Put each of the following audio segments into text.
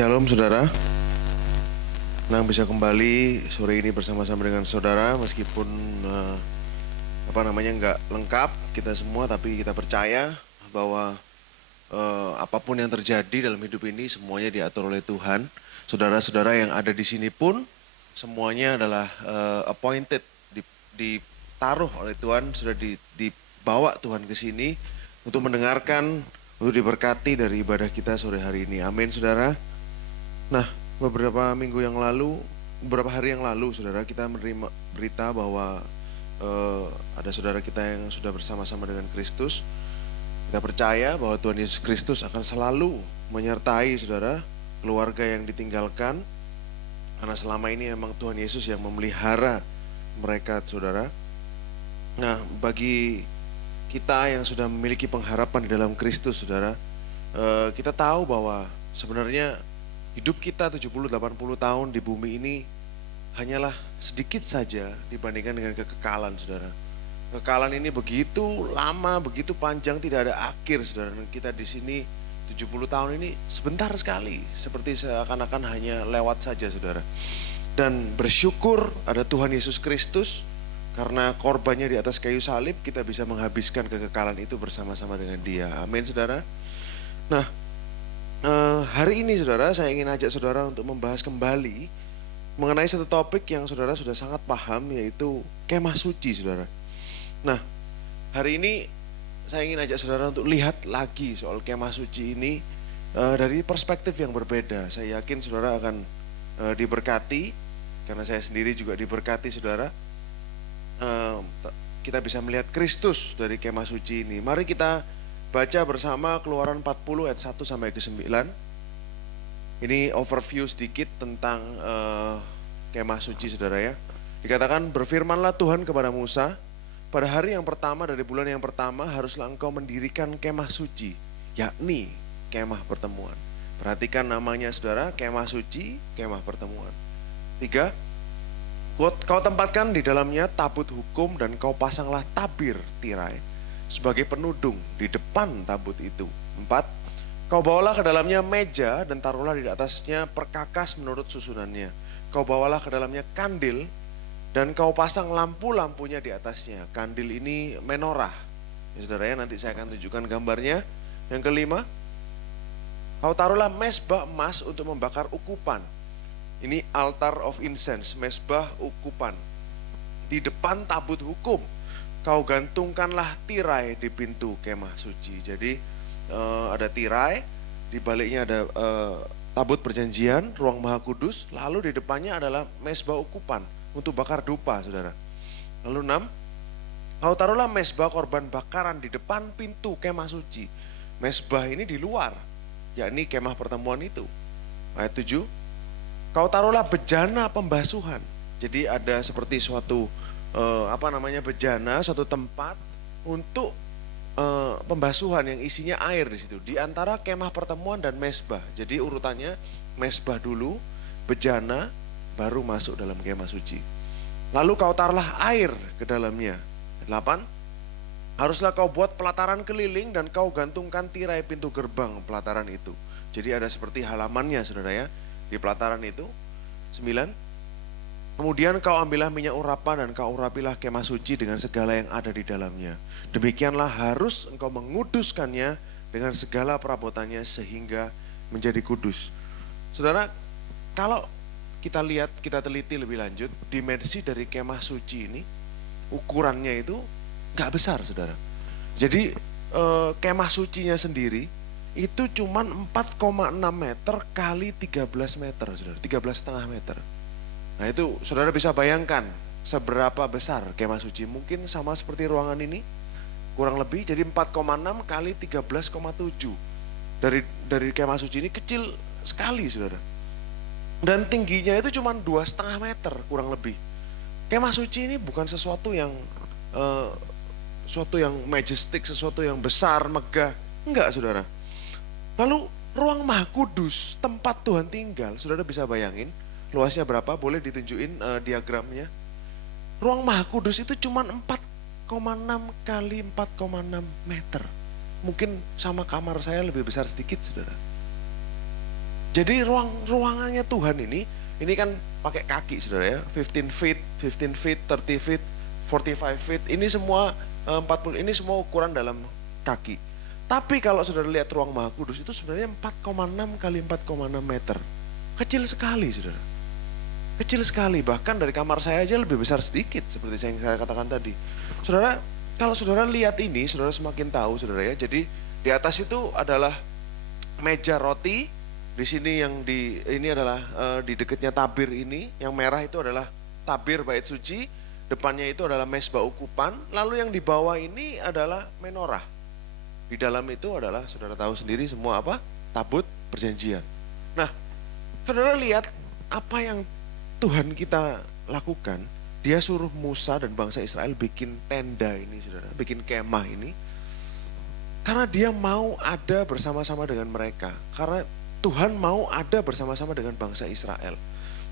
Shalom saudara, senang bisa kembali sore ini bersama-sama dengan saudara meskipun nggak lengkap kita semua, tapi kita percaya bahwa apapun yang terjadi dalam hidup ini semuanya diatur oleh Tuhan. Saudara-saudara yang ada di sini pun semuanya adalah appointed, ditaruh oleh Tuhan, sudah dibawa Tuhan ke sini untuk mendengarkan, untuk diberkati dari ibadah kita sore hari ini. Amin saudara. Nah, beberapa hari yang lalu, saudara, kita menerima berita bahwa ada saudara kita yang sudah bersama-sama dengan Kristus. Kita percaya bahwa Tuhan Yesus Kristus akan selalu menyertai saudara, keluarga yang ditinggalkan, karena selama ini memang Tuhan Yesus yang memelihara mereka, saudara. Nah, bagi kita yang sudah memiliki pengharapan di dalam Kristus, saudara, kita tahu bahwa sebenarnya hidup kita 70-80 tahun di bumi ini hanyalah sedikit saja dibandingkan dengan kekekalan, saudara. Kekekalan ini begitu lama, begitu panjang, tidak ada akhir, saudara. Dan kita di sini 70 tahun ini sebentar sekali, seperti seakan-akan hanya lewat saja, saudara. Dan bersyukur ada Tuhan Yesus Kristus, karena korbannya di atas kayu salib, kita bisa menghabiskan kekekalan itu bersama-sama dengan Dia. Amin, saudara. Nah, hari ini saudara, saya ingin ajak saudara untuk membahas kembali mengenai satu topik yang saudara sudah sangat paham, yaitu kemah suci, saudara. Nah, hari ini saya ingin ajak saudara untuk lihat lagi soal kemah suci ini dari perspektif yang berbeda. Saya yakin saudara akan diberkati, karena saya sendiri juga diberkati, saudara. Kita bisa melihat Kristus dari kemah suci ini. Mari kita baca bersama Keluaran 40 ayat 1 sampai ke 9. Ini overview sedikit tentang kemah suci, saudara ya. Dikatakan, berfirmanlah Tuhan kepada Musa, pada hari yang pertama dari bulan yang pertama haruslah engkau mendirikan kemah suci, yakni kemah pertemuan. Perhatikan namanya, saudara, kemah suci, kemah pertemuan. 3, kau tempatkan di dalamnya tabut hukum dan kau pasanglah tabir tirai sebagai penudung di depan tabut itu. 4, kau bawalah ke dalamnya meja dan taruhlah di atasnya perkakas menurut susunannya. Kau bawalah ke dalamnya kandil dan kau pasang lampu-lampunya di atasnya. Kandil ini menorah, ya, saudara ya, nanti saya akan tunjukkan gambarnya. Yang kelima, kau taruhlah mezbah emas untuk membakar ukupan. Ini altar of incense, mezbah ukupan di depan tabut hukum. Kau gantungkanlah tirai di pintu kemah suci. Jadi ada tirai, di baliknya ada tabut perjanjian, ruang maha kudus, lalu di depannya adalah mezbah ukupan untuk bakar dupa, saudara. Lalu 6, kau taruhlah mezbah korban bakaran di depan pintu kemah suci. Mezbah ini di luar, yakni kemah pertemuan itu. Ayat 7, kau taruhlah bejana pembasuhan. Jadi ada seperti suatu bejana, suatu tempat untuk pembasuhan yang isinya air di situ, di antara kemah pertemuan dan mezbah. Jadi urutannya mezbah dulu, bejana, baru masuk dalam kemah suci. Lalu kau taruhlah air ke dalamnya. 8, haruslah kau buat pelataran keliling dan kau gantungkan tirai pintu gerbang pelataran itu. Jadi ada seperti halamannya, saudara ya, di pelataran itu. 9, kemudian kau ambillah minyak urapan dan kau urapilah kemah suci dengan segala yang ada di dalamnya. Demikianlah harus engkau menguduskannya dengan segala perabotannya sehingga menjadi kudus. Saudara, kalau kita lihat, kita teliti lebih lanjut, dimensi dari kemah suci ini, ukurannya itu gak besar, saudara. Jadi kemah sucinya sendiri itu cuman 4,6 meter kali 13 meter, saudara, 13,5 meter. Nah itu saudara bisa bayangkan seberapa besar kemah suci. Mungkin sama seperti ruangan ini, kurang lebih. Jadi 4,6 kali 13,7. Dari kemah suci ini kecil sekali, saudara. Dan tingginya itu cuma 2,5 meter kurang lebih. Kemah suci ini bukan sesuatu yang majestic, sesuatu yang besar, megah. Enggak, saudara. Lalu ruang maha kudus, tempat Tuhan tinggal, saudara bisa bayangin luasnya berapa? Boleh ditunjukin diagramnya. Ruang maha kudus itu cuma 4,6 kali 4,6 meter. Mungkin sama kamar saya, lebih besar sedikit, saudara. Jadi ruangannya Tuhan ini kan pakai kaki saudara ya, 15 feet, 15 feet, 30 feet, 45 feet, ini semua 40, ini semua ukuran dalam kaki. Tapi kalau saudara lihat ruang Maha Kudus itu sebenarnya 4,6 kali 4,6 meter. Kecil sekali saudara. Kecil sekali, bahkan dari kamar saya aja lebih besar sedikit seperti yang saya katakan tadi. Saudara, kalau saudara lihat ini, saudara semakin tahu saudara ya. Jadi di atas itu adalah meja roti. Di sini ini adalah di dekatnya tabir ini, yang merah itu adalah tabir bait suci, depannya itu adalah mesbah ukupan, lalu yang di bawah ini adalah menorah. Di dalam itu adalah saudara tahu sendiri semua apa? Tabut perjanjian. Nah, saudara lihat apa yang Tuhan kita lakukan. Dia suruh Musa dan bangsa Israel bikin tenda ini saudara, bikin kemah ini. Karena dia mau ada bersama-sama dengan mereka. Karena Tuhan mau ada bersama-sama dengan bangsa Israel.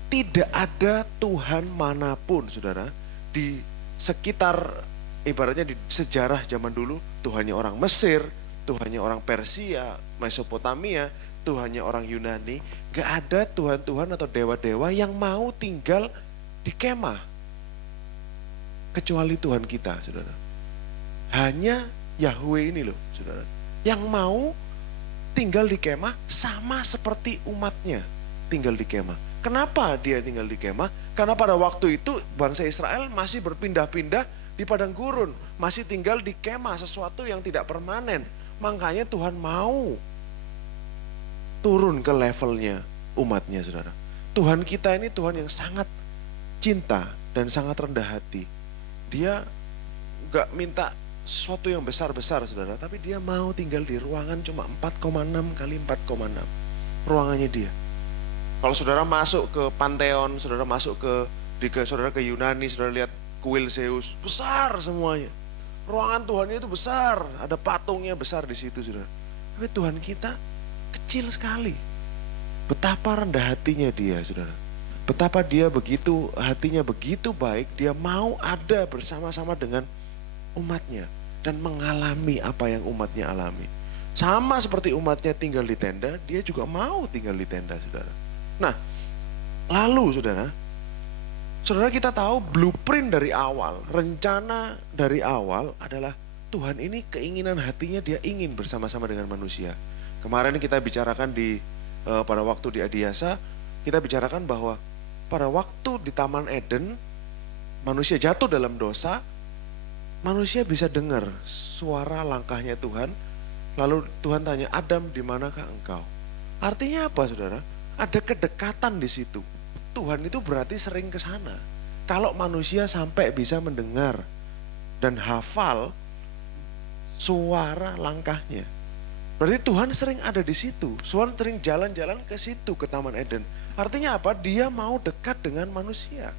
Tidak ada Tuhan manapun saudara di sekitar, ibaratnya di sejarah zaman dulu, Tuhannya orang Mesir, Tuhannya orang Persia, Mesopotamia, Tuhannya orang Yunani. Gak ada Tuhan-Tuhan atau dewa-dewa yang mau tinggal di kemah. Kecuali Tuhan kita saudara. Hanya Yahweh ini loh saudara, yang mau tinggal di kemah sama seperti umatnya tinggal di kemah. Kenapa dia tinggal di kemah? Karena pada waktu itu bangsa Israel masih berpindah-pindah di padang gurun, masih tinggal di kemah, sesuatu yang tidak permanen. Makanya Tuhan mau turun ke levelnya umatnya saudara. Tuhan kita ini Tuhan yang sangat cinta dan sangat rendah hati. Dia gak minta sesuatu yang besar-besar saudara, tapi dia mau tinggal di ruangan cuma 4,6 kali 4,6 ruangannya dia. Kalau saudara masuk ke Pantheon, saudara masuk saudara ke Yunani, saudara lihat kuil Zeus, besar semuanya. Ruangan Tuhan itu besar, ada patungnya besar di situ saudara. Tapi Tuhan kita kecil sekali. Betapa rendah hatinya dia saudara. Betapa dia begitu, hatinya begitu baik, dia mau ada bersama-sama dengan umatnya dan mengalami apa yang umatnya alami. Sama seperti umatnya tinggal di tenda, dia juga mau tinggal di tenda saudara. Nah, lalu saudara kita tahu blueprint dari awal, rencana dari awal adalah Tuhan ini keinginan hatinya dia ingin bersama-sama dengan manusia. Kemarin kita bicarakan pada waktu di Adiasa, kita bicarakan bahwa pada waktu di Taman Eden manusia jatuh dalam dosa, manusia bisa dengar suara langkahnya Tuhan. Lalu Tuhan tanya, Adam, di manakah engkau? Artinya apa saudara? Ada kedekatan di situ. Tuhan itu berarti sering ke sana. Kalau manusia sampai bisa mendengar dan hafal suara langkahnya, berarti Tuhan sering ada di situ. Tuhan sering jalan-jalan ke situ, ke Taman Eden. Artinya apa? Dia mau dekat dengan manusia.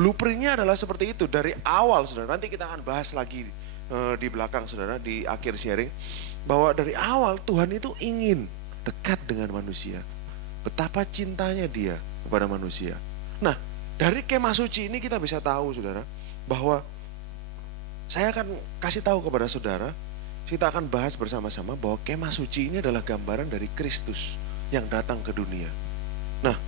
Blueprintnya adalah seperti itu dari awal saudara. Nanti kita akan bahas lagi di belakang saudara, di akhir sharing, bahwa dari awal Tuhan itu ingin dekat dengan manusia. Betapa cintanya dia kepada manusia. Nah, dari kemah suci ini kita bisa tahu saudara, bahwa saya akan kasih tahu kepada saudara, kita akan bahas bersama-sama bahwa kemah suci ini adalah gambaran dari Kristus yang datang ke dunia. Nah,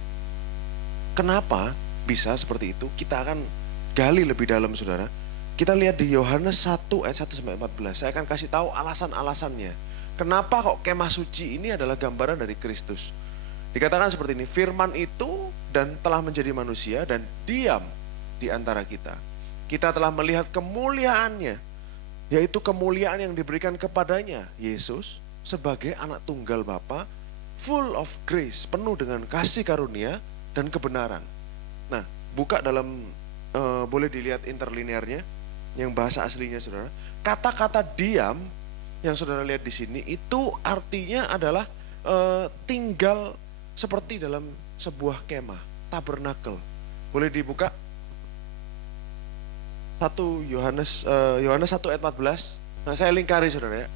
kenapa bisa seperti itu? Kita akan gali lebih dalam saudara. Kita lihat di Yohanes 1 ayat 1 sampai 14. Saya akan kasih tahu alasan-alasannya. Kenapa kok kemah suci ini adalah gambaran dari Kristus? Dikatakan seperti ini, firman itu dan telah menjadi manusia dan diam di antara kita. Kita telah melihat kemuliaannya, yaitu kemuliaan yang diberikan kepadanya, Yesus, sebagai anak tunggal Bapa, full of grace, penuh dengan kasih karunia dan kebenaran. Nah, buka dalam, boleh dilihat interlinearnya, yang bahasa aslinya saudara. Kata-kata diam yang saudara lihat di sini itu artinya adalah tinggal seperti dalam sebuah kemah, tabernakel. Boleh dibuka 1 Yohanes 1 ayat 14. Nah, saya lingkari saudara ya.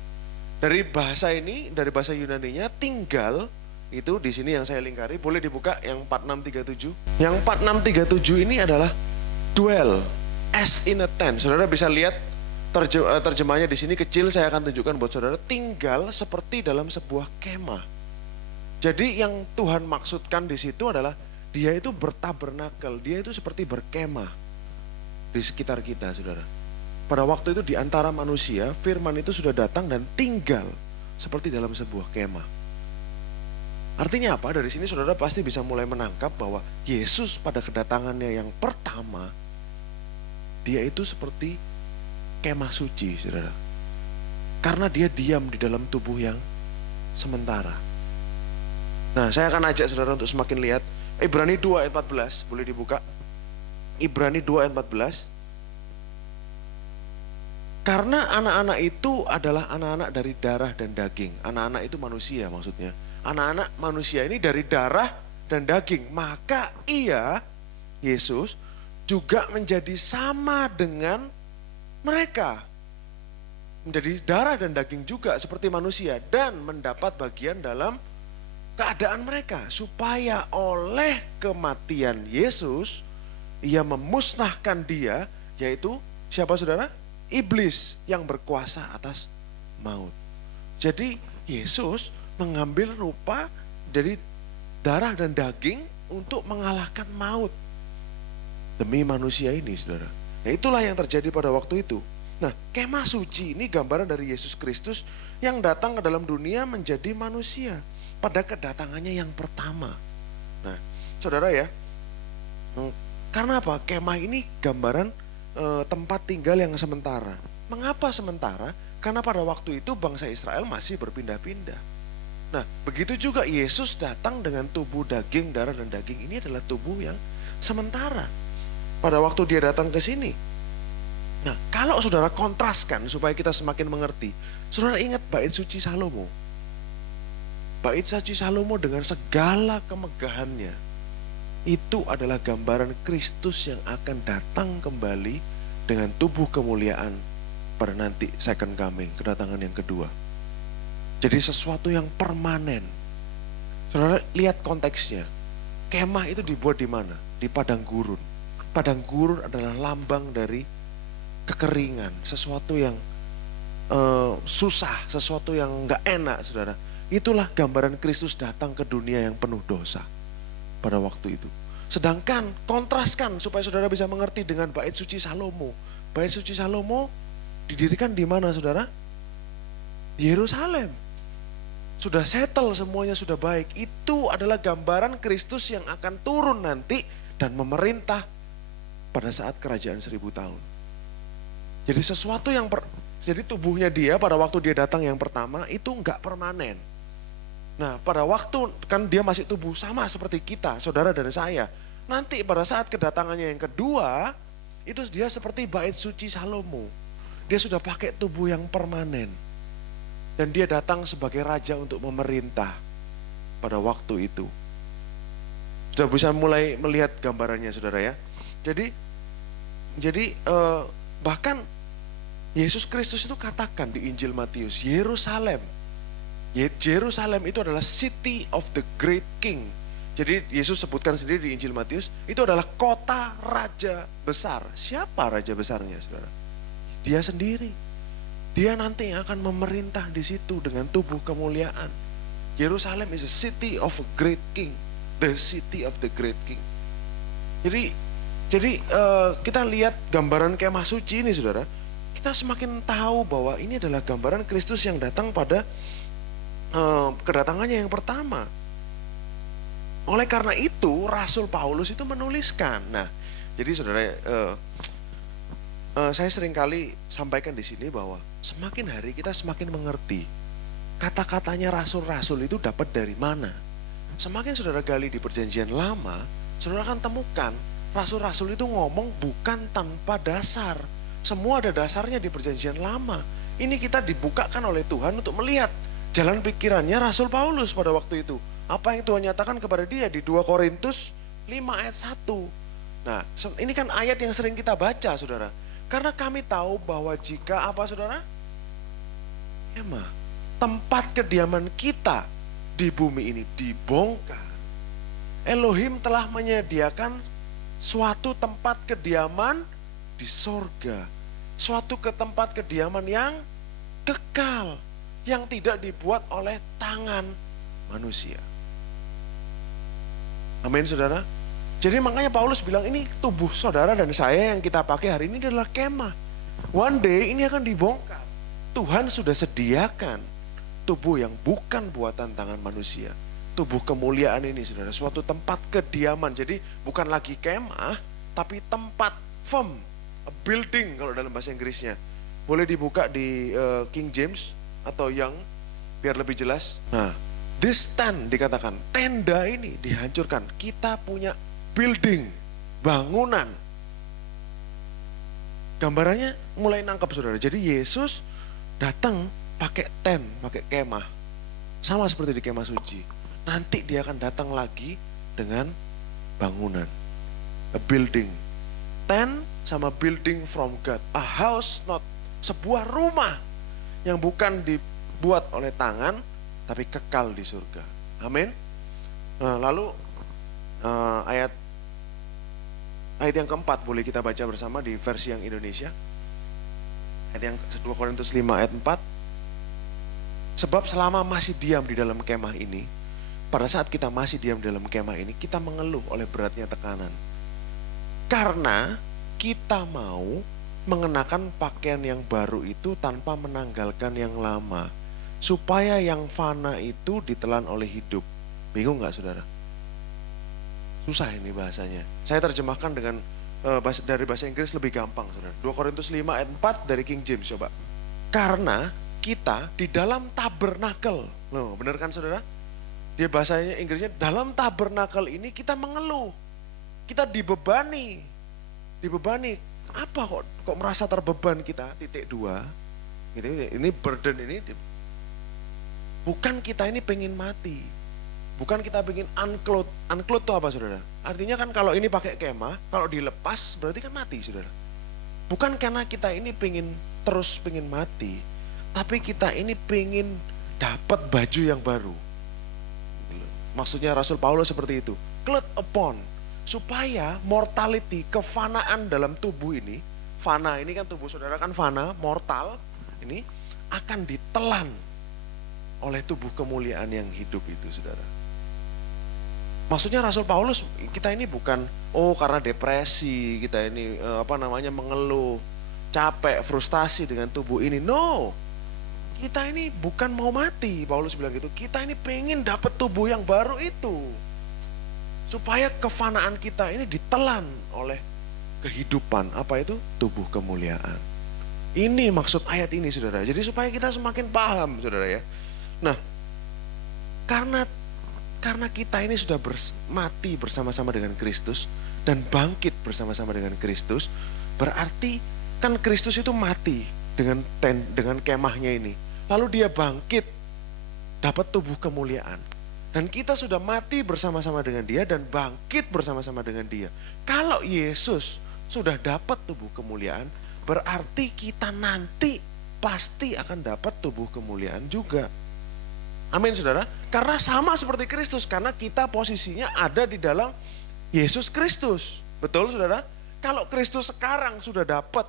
Dari bahasa ini, dari bahasa Yunaninya tinggal itu di sini yang saya lingkari. Boleh dibuka yang 4637. Yang 4637 ini adalah dwell as in a tent. Saudara bisa lihat terjemahnya di sini kecil, saya akan tunjukkan buat saudara. Tinggal seperti dalam sebuah kemah. Jadi yang Tuhan maksudkan di situ adalah dia itu bertabernakel, dia itu seperti berkemah di sekitar kita, saudara. Pada waktu itu di antara manusia, firman itu sudah datang dan tinggal seperti dalam sebuah kemah. Artinya apa? Dari sini saudara pasti bisa mulai menangkap bahwa Yesus pada kedatangannya yang pertama, dia itu seperti kemah suci, saudara. Karena dia diam di dalam tubuh yang sementara. Nah, saya akan ajak saudara untuk semakin lihat. Ibrani 2 ayat 14, boleh dibuka. Ibrani 2 ayat 14. Karena anak-anak itu adalah anak-anak dari darah dan daging. Anak-anak itu manusia maksudnya. Anak-anak manusia ini dari darah dan daging. Maka ia, Yesus, juga menjadi sama dengan mereka. Menjadi darah dan daging juga seperti manusia. Dan mendapat bagian dalam keadaan mereka. Supaya oleh kematian Yesus, ia memusnahkan dia, yaitu siapa saudara? Iblis yang berkuasa atas maut. Jadi Yesus mengambil rupa dari darah dan daging untuk mengalahkan maut demi manusia ini, saudara. Nah, itulah yang terjadi pada waktu itu. Nah, kemah suci ini gambaran dari Yesus Kristus yang datang ke dalam dunia menjadi manusia pada kedatangannya yang pertama. Nah, saudara ya, karena apa? Kemah ini gambaran tempat tinggal yang sementara. Mengapa sementara? Karena pada waktu itu bangsa Israel masih berpindah-pindah. Nah, begitu juga Yesus datang dengan tubuh daging, darah dan daging. Ini adalah tubuh yang sementara. Pada waktu dia datang ke sini. Nah, kalau saudara kontraskan supaya kita semakin mengerti. Saudara ingat bait suci Salomo. Bait suci Salomo dengan segala kemegahannya. Itu adalah gambaran Kristus yang akan datang kembali dengan tubuh kemuliaan pada nanti second coming, kedatangan yang kedua. Jadi sesuatu yang permanen. Saudara lihat konteksnya. Kemah itu dibuat di mana? Di padang gurun. Padang gurun adalah lambang dari kekeringan, sesuatu yang susah, sesuatu yang gak enak, saudara. Itulah gambaran Kristus datang ke dunia yang penuh dosa pada waktu itu. Sedangkan kontraskan supaya saudara bisa mengerti dengan bait suci Salomo. Bait suci Salomo didirikan di mana, saudara? Di Yerusalem. Sudah settle semuanya, sudah baik. Itu adalah gambaran Kristus yang akan turun nanti dan memerintah pada saat kerajaan 1000 tahun. Jadi sesuatu yang jadi tubuhnya dia pada waktu dia datang yang pertama itu enggak permanen. Nah, pada waktu kan dia masih tubuh sama seperti kita, saudara dan saya. Nanti pada saat kedatangannya yang kedua, itu dia seperti bait suci Salomo. Dia sudah pakai tubuh yang permanen. Dan dia datang sebagai raja untuk memerintah pada waktu itu. Sudah bisa mulai melihat gambarannya, saudara ya. Jadi bahkan Yesus Kristus itu katakan di Injil Matius, Yerusalem itu adalah city of the great king. Jadi Yesus sebutkan sendiri di Injil Matius, itu adalah kota raja besar. Siapa raja besarnya, saudara? Dia sendiri. Dia nanti yang akan memerintah di situ dengan tubuh kemuliaan. Yerusalem is a city of a great king, the city of the great king. Jadi kita lihat gambaran kemah suci ini, saudara. Kita semakin tahu bahwa ini adalah gambaran Kristus yang datang pada kedatangannya yang pertama. Oleh karena itu, Rasul Paulus itu menuliskan. Nah, jadi saudara, saya seringkali sampaikan di sini bahwa semakin hari kita semakin mengerti kata-katanya rasul-rasul itu dapat dari mana. Semakin saudara gali di perjanjian lama, saudara akan temukan rasul-rasul itu ngomong bukan tanpa dasar. Semua ada dasarnya di perjanjian lama. Ini kita dibukakan oleh Tuhan untuk melihat jalan pikirannya Rasul Paulus pada waktu itu. Apa yang Tuhan nyatakan kepada dia di 2 Korintus 5 ayat 1. Nah, ini kan ayat yang sering kita baca, saudara. Karena kami tahu bahwa jika apa, saudara? Emang tempat kediaman kita di bumi ini dibongkar, Elohim telah menyediakan suatu tempat kediaman di sorga, suatu tempat kediaman yang kekal, yang tidak dibuat oleh tangan manusia. Amin saudara. Jadi makanya Paulus bilang ini tubuh saudara dan saya yang kita pakai hari ini adalah kemah. One day ini akan dibongkar. Tuhan sudah sediakan tubuh yang bukan buatan tangan manusia. Tubuh kemuliaan ini saudara, suatu tempat kediaman. Jadi bukan lagi kemah, tapi tempat firm, a building kalau dalam bahasa Inggrisnya. Boleh dibuka di King James atau yang biar lebih jelas. Nah, this tent dikatakan, tenda ini dihancurkan. Kita punya building, bangunan. Gambarannya mulai nangkep saudara. Jadi Yesus datang pakai tent, pakai kemah. Sama seperti di kemah suci. Nanti dia akan datang lagi dengan bangunan. A building. Tent sama building from God. A house, not sebuah rumah yang bukan dibuat oleh tangan, tapi kekal di surga. Amin. Nah, lalu ayat yang keempat boleh kita baca bersama di versi yang Indonesia. Ayat yang 2 Korintus 5 ayat 4. Sebab selama masih diam di dalam kemah ini, pada saat kita masih diam di dalam kemah ini, kita mengeluh oleh beratnya tekanan. Karena kita mau mengenakan pakaian yang baru itu tanpa menanggalkan yang lama, supaya yang fana itu ditelan oleh hidup. Bingung gak saudara? Susah ini bahasanya. Saya terjemahkan dengan dari bahasa Inggris lebih gampang saudara. 2 Korintus 5 ayat 4 dari King James coba. Karena kita di dalam tabernakel. Loh, benar kan saudara? Dia bahasanya Inggrisnya dalam tabernakel ini kita mengeluh. Kita dibebani. Dibebani. Apa kok merasa terbeban kita? Titik 2. Ini burden ini. Bukan kita ini pengen mati. Bukan kita pengen unclothed. Unclothed itu apa saudara? Artinya kan kalau ini pakai kemah, kalau dilepas berarti kan mati saudara. Bukan karena kita ini terus pengen mati, tapi kita ini pengen dapat baju yang baru. Maksudnya Rasul Paulus seperti itu. Clothed upon. Supaya mortality, kefanaan dalam tubuh ini, fana ini kan tubuh saudara kan fana, mortal, ini akan ditelan oleh tubuh kemuliaan yang hidup itu saudara. Maksudnya Rasul Paulus, kita ini bukan karena depresi, kita ini mengeluh, capek, frustasi dengan tubuh ini. No. Kita ini bukan mau mati, Paulus bilang gitu. Kita ini pengen dapat tubuh yang baru itu. Supaya kefanaan kita ini ditelan oleh kehidupan. Apa itu? Tubuh kemuliaan. Ini maksud ayat ini saudara. Jadi supaya kita semakin paham saudara ya. Nah, karena kita ini sudah mati bersama-sama dengan Kristus dan bangkit bersama-sama dengan Kristus, berarti kan Kristus itu mati dengan kemahnya ini. Lalu dia bangkit, dapat tubuh kemuliaan. Dan kita sudah mati bersama-sama dengan dia dan bangkit bersama-sama dengan dia. Kalau Yesus sudah dapat tubuh kemuliaan, berarti kita nanti pasti akan dapat tubuh kemuliaan juga. Amin saudara. Karena sama seperti Kristus. Karena kita posisinya ada di dalam Yesus Kristus. Betul saudara? Kalau Kristus sekarang sudah dapat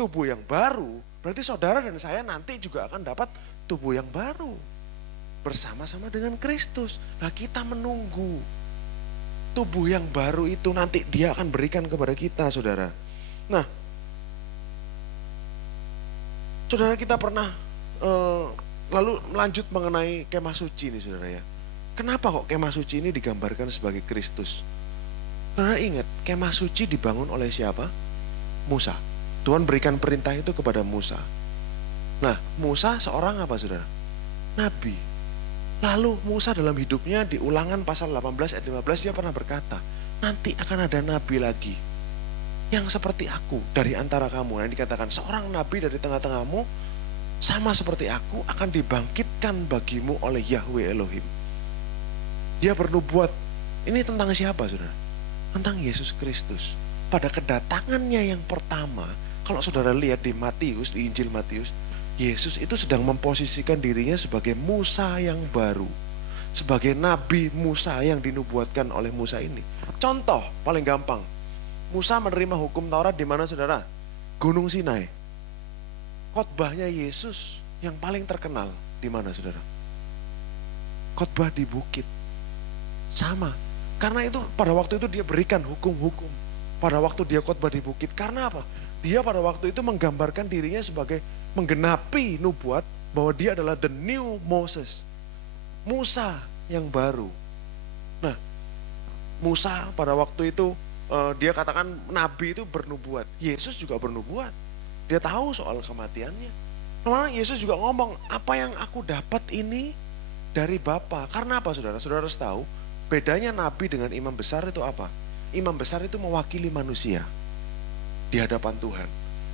tubuh yang baru, berarti saudara dan saya nanti juga akan dapat tubuh yang baru. Bersama-sama dengan Kristus. Nah kita menunggu tubuh yang baru itu nanti dia akan berikan kepada kita saudara. Nah saudara kita pernah lalu lanjut mengenai kemah suci ini saudara ya. Kenapa kok kemah suci ini digambarkan sebagai Kristus? Saudara ingat kemah suci dibangun oleh siapa? Musa. Tuhan berikan perintah itu kepada Musa. Nah Musa seorang apa saudara? Nabi. Lalu Musa dalam hidupnya di Ulangan pasal 18 ayat 15 dia pernah berkata, nanti akan ada nabi lagi yang seperti aku dari antara kamu. Nah dikatakan seorang nabi dari tengah-tengahmu sama seperti aku akan dibangkitkan bagimu oleh Yahweh Elohim. Dia bernubuat. Ini tentang siapa saudara? Tentang Yesus Kristus. Pada kedatangannya yang pertama, kalau saudara lihat di Matius, di Injil Matius, Yesus itu sedang memposisikan dirinya sebagai Musa yang baru. Sebagai Nabi Musa yang dinubuatkan oleh Musa ini. Contoh paling gampang. Musa menerima hukum Taurat di mana saudara? Gunung Sinai. Khotbahnya Yesus yang paling terkenal di mana saudara? Khotbah di bukit. Sama. Karena itu pada waktu itu dia berikan hukum-hukum. Pada waktu dia khotbah di bukit. Karena apa? Dia pada waktu itu menggambarkan dirinya sebagai menggenapi nubuat bahwa dia adalah the new Moses. Musa yang baru. Nah, Musa pada waktu itu dia katakan nabi itu bernubuat. Yesus juga bernubuat. Dia tahu soal kematiannya. Karena Yesus juga ngomong, apa yang aku dapat ini dari Bapa. Karena apa saudara? Saudara harus tahu, bedanya nabi dengan imam besar itu apa? Imam besar itu mewakili manusia di hadapan Tuhan.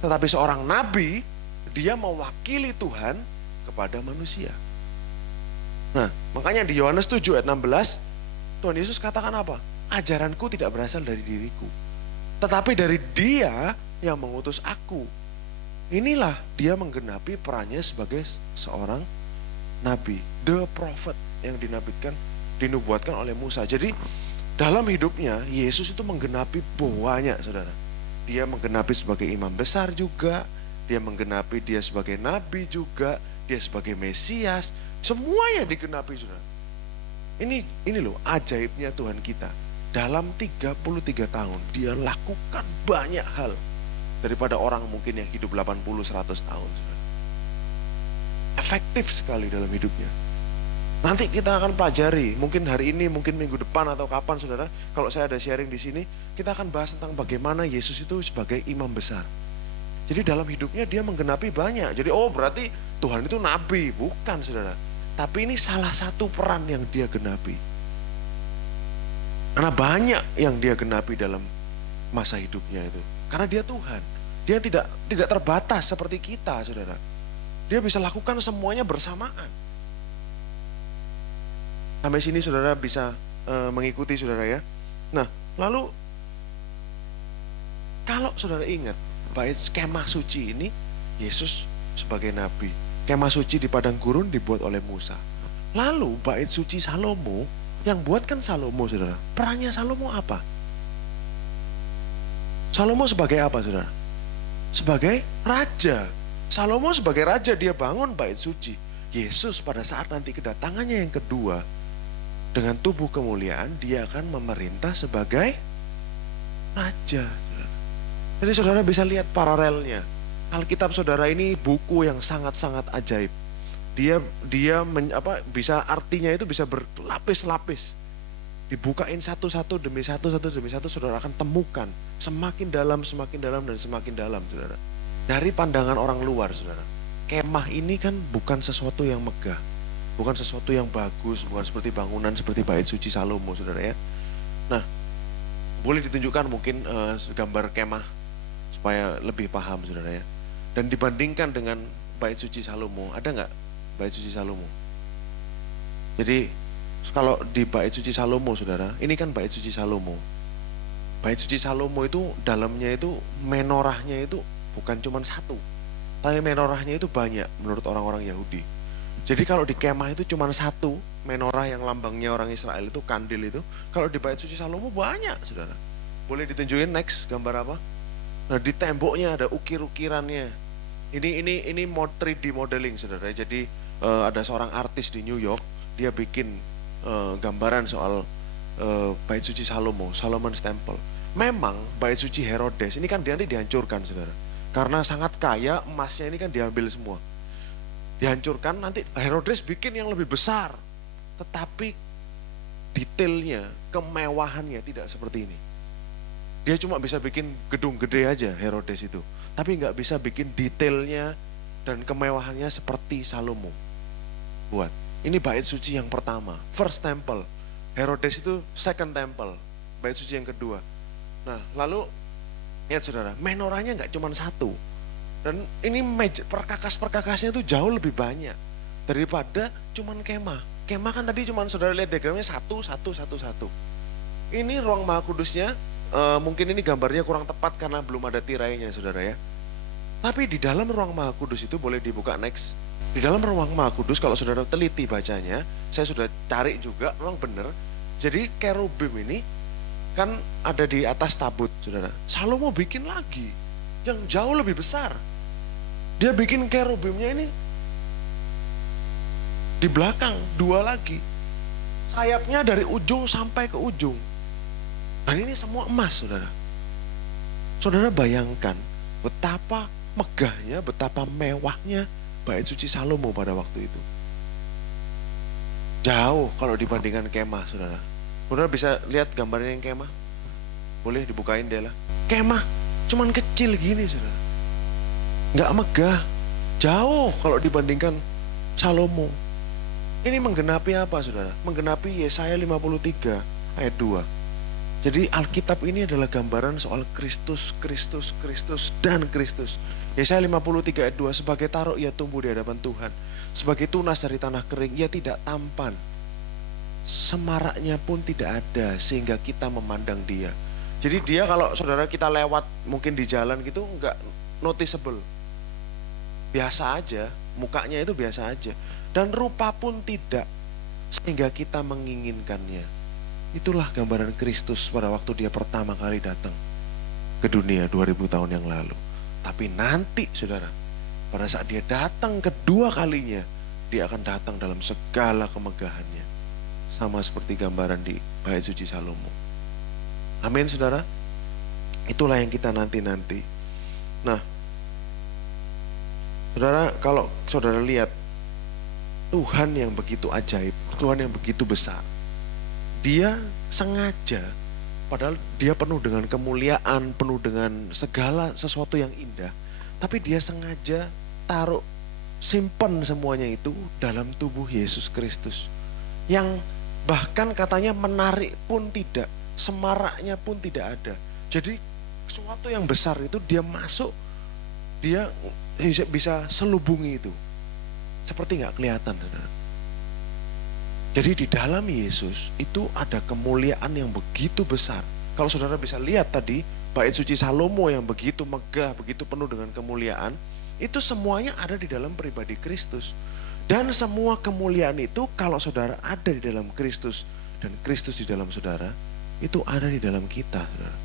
Tetapi seorang nabi, dia mewakili Tuhan kepada manusia. Nah, makanya di Yohanes 7 ayat 16, Tuhan Yesus katakan apa? Ajaranku tidak berasal dari diriku, tetapi dari Dia yang mengutus aku. Inilah dia menggenapi perannya sebagai seorang nabi, the prophet yang dinubuatkan oleh Musa. Jadi dalam hidupnya Yesus itu menggenapi banyak, saudara. Dia menggenapi sebagai imam besar juga, dia menggenapi dia sebagai nabi juga, dia sebagai Mesias, semuanya digenapi, saudara. Ini loh ajaibnya Tuhan kita. Dalam 33 tahun dia lakukan banyak hal daripada orang mungkin yang hidup 80-100 tahun, saudara. Efektif sekali dalam hidupnya. Nanti kita akan pelajari, mungkin hari ini, mungkin minggu depan atau kapan, saudara. Kalau saya ada sharing di sini, kita akan bahas tentang bagaimana Yesus itu sebagai imam besar. Jadi dalam hidupnya dia menggenapi banyak. Jadi berarti Tuhan itu nabi, bukan, saudara. Tapi ini salah satu peran yang dia genapi. Karena banyak yang dia genapi dalam masa hidupnya itu. Karena dia Tuhan. Dia tidak terbatas seperti kita, saudara. Dia bisa lakukan semuanya bersamaan. Sampai sini saudara bisa mengikuti, saudara ya. Nah, lalu kalau saudara ingat, bait kemah suci ini Yesus sebagai nabi. Kemah suci di padang gurun dibuat oleh Musa. Lalu bait suci Salomo, yang buatkan Salomo, saudara. Perannya Salomo apa? Salomo sebagai apa, saudara? Sebagai raja. Salomo sebagai raja, dia bangun bait suci. Yesus pada saat nanti kedatangannya yang kedua, dengan tubuh kemuliaan, dia akan memerintah sebagai raja. Jadi saudara bisa lihat paralelnya. Alkitab saudara ini buku yang sangat-sangat ajaib. Bisa artinya itu bisa berlapis-lapis. Dibukain satu-satu demi satu demi satu, saudara akan temukan semakin dalam, dan semakin dalam, saudara. Dari pandangan orang luar, saudara, kemah ini kan bukan sesuatu yang megah, bukan sesuatu yang bagus, bukan seperti bangunan seperti bait suci Salomo, saudara ya. Nah, boleh ditunjukkan mungkin gambar kemah supaya lebih paham, saudara ya. Dan dibandingkan dengan bait suci Salomo, ada nggak bait suci Salomo? Jadi kalau di bait suci Salomo, saudara, ini kan bait suci Salomo. Bait suci Salomo itu dalamnya itu menorahnya itu bukan cuma satu, tapi menorahnya itu banyak menurut orang-orang Yahudi. Jadi kalau di kemah itu cuma satu menorah yang lambangnya orang Israel itu, kandil itu. Kalau di bait suci Salomo banyak, saudara. Boleh ditunjukin next gambar apa? Nah, di temboknya ada ukir-ukirannya. Ini 3D modeling, saudara. Jadi ada seorang artis di New York, dia bikin gambaran soal bait suci Salomo, Solomon's Temple. Memang bait suci Herodes ini kan nanti dihancurkan, saudara. Karena sangat kaya, emasnya ini kan diambil semua. Dihancurkan, nanti Herodes bikin yang lebih besar. Tetapi detailnya, kemewahannya tidak seperti ini. Dia cuma bisa bikin gedung gede aja Herodes itu. Tapi nggak bisa bikin detailnya dan kemewahannya seperti Salomo buat. Ini bait suci yang pertama, first temple. Herodes itu second temple, bait suci yang kedua. Nah, lalu lihat saudara, menorahnya nggak cuma satu. Dan ini perkakas-perkakasnya itu jauh lebih banyak daripada cuman kemah. Kemah kan tadi cuman saudara lihat diagramnya satu. Ini ruang maha kudusnya, mungkin ini gambarnya kurang tepat karena belum ada tirainya, saudara ya. Tapi di dalam ruang maha kudus itu, boleh dibuka next. Di dalam ruang maha kudus, kalau saudara teliti bacanya, saya sudah cari juga, memang benar. Jadi kerubim ini kan ada di atas tabut, saudara. Salomo bikin lagi yang jauh lebih besar. Dia bikin kerubimnya ini di belakang, dua lagi. Sayapnya dari ujung sampai ke ujung. Dan ini semua emas, saudara. Saudara bayangkan betapa megahnya, betapa mewahnya bait suci Salomo pada waktu itu. Jauh kalau dibandingkan kemah, saudara. Saudara bisa lihat gambarnya yang kemah? Boleh dibukain Dela. Kemah cuman kecil gini, saudara. Nggak megah. Jauh kalau dibandingkan Salomo. Ini menggenapi apa, saudara? Menggenapi Yesaya 53 ayat 2. Jadi Alkitab ini adalah gambaran soal Kristus, Kristus, Kristus, dan Kristus. Yesaya 53 ayat 2, sebagai taruk ia tumbuh di hadapan Tuhan. Sebagai tunas dari tanah kering, ia tidak tampan. Semaraknya pun tidak ada sehingga kita memandang dia. Jadi dia kalau saudara kita lewat mungkin di jalan gitu enggak noticeable. Biasa aja, mukanya itu biasa aja. Dan rupa pun tidak sehingga kita menginginkannya. Itulah gambaran Kristus pada waktu dia pertama kali datang ke dunia 2000 tahun yang lalu. Tapi nanti saudara, pada saat dia datang kedua kalinya, dia akan datang dalam segala kemegahannya. Sama seperti gambaran di bait suci Salomo. Amin saudara. Itulah yang kita nanti-nanti. Nah, saudara, kalau saudara lihat Tuhan yang begitu ajaib, Tuhan yang begitu besar, dia sengaja, padahal dia penuh dengan kemuliaan, penuh dengan segala sesuatu yang indah, tapi dia sengaja taruh, simpan semuanya itu dalam tubuh Yesus Kristus, yang bahkan katanya menarik pun tidak, semaraknya pun tidak ada. Jadi sesuatu yang besar itu dia masuk, dia bisa selubungi itu, seperti nggak kelihatan, saudara. Jadi di dalam Yesus itu ada kemuliaan yang begitu besar. Kalau saudara bisa lihat tadi bait suci Salomo yang begitu megah, begitu penuh dengan kemuliaan, itu semuanya ada di dalam pribadi Kristus. Dan semua kemuliaan itu kalau saudara ada di dalam Kristus dan Kristus di dalam saudara, itu ada di dalam kita, saudara.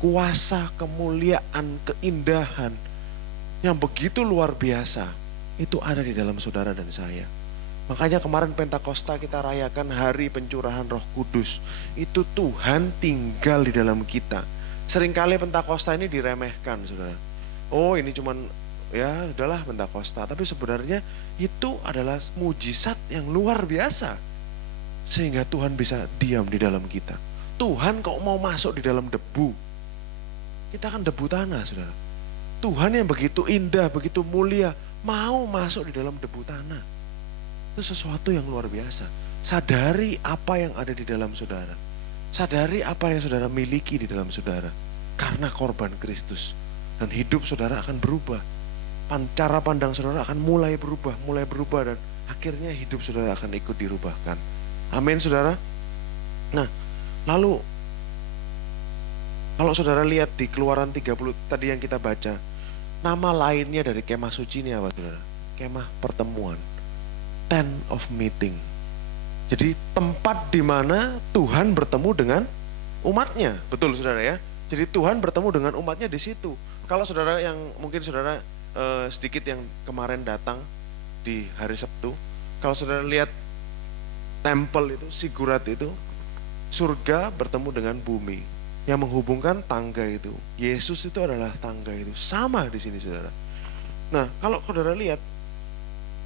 Kuasa, kemuliaan, keindahan yang begitu luar biasa itu ada di dalam saudara dan saya. Makanya kemarin Pentakosta kita rayakan hari pencurahan Roh Kudus. Itu Tuhan tinggal di dalam kita. Seringkali Pentakosta ini diremehkan, saudara. Oh, ini cuman ya udahlah Pentakosta. Tapi sebenarnya itu adalah mujizat yang luar biasa. Sehingga Tuhan bisa diam di dalam kita. Tuhan kok mau masuk di dalam debu? Kita kan debu tanah, saudara. Tuhan yang begitu indah, begitu mulia, mau masuk di dalam debu tanah. Itu sesuatu yang luar biasa. Sadari apa yang ada di dalam saudara. Sadari apa yang saudara miliki di dalam saudara. Karena korban Kristus. Dan hidup saudara akan berubah. Cara pandang saudara akan mulai berubah. Dan akhirnya hidup saudara akan ikut dirubahkan. Amin saudara. Nah, lalu kalau saudara lihat di Keluaran 30 tadi yang kita baca. Nama lainnya dari kemah suci ini apa saudara? Kemah pertemuan. Tent of meeting. Jadi tempat di mana Tuhan bertemu dengan umatnya. Betul saudara ya. Jadi Tuhan bertemu dengan umatnya di situ. Kalau saudara yang mungkin saudara sedikit yang kemarin datang di hari Sabtu, kalau saudara lihat tempel itu, sigurat itu, surga bertemu dengan bumi. Yang menghubungkan tangga itu. Yesus itu adalah tangga itu. Sama di sini saudara. Nah, kalau saudara lihat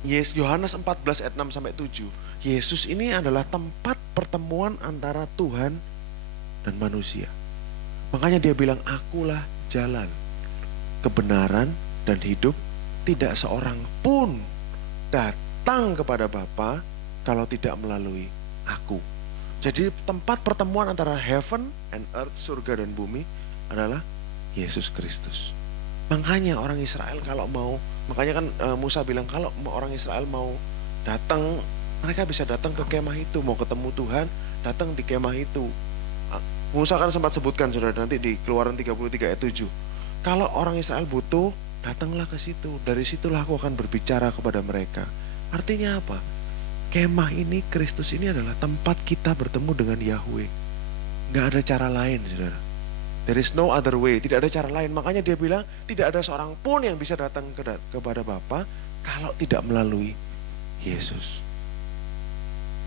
Yohanes 14 ayat 6 sampai 7. Yesus ini adalah tempat pertemuan antara Tuhan dan manusia. Makanya dia bilang, akulah jalan, kebenaran dan hidup. Tidak seorang pun datang kepada Bapa kalau tidak melalui aku. Jadi tempat pertemuan antara heaven and earth, surga dan bumi adalah Yesus Kristus. Makanya orang Israel kalau mau, makanya kan Musa bilang kalau orang Israel mau datang, mereka bisa datang ke kemah itu, mau ketemu Tuhan, datang di kemah itu. Musa kan sempat sebutkan saudara nanti di Keluaran 33 ayat 7. Kalau orang Israel butuh, datanglah ke situ, dari situlah aku akan berbicara kepada mereka. Artinya apa? Kemah ini, Kristus ini adalah tempat kita bertemu dengan Yahweh. Gak ada cara lain saudara. There is no other way, tidak ada cara lain. Makanya dia bilang tidak ada seorang pun yang bisa datang kepada Bapa kalau tidak melalui Yesus.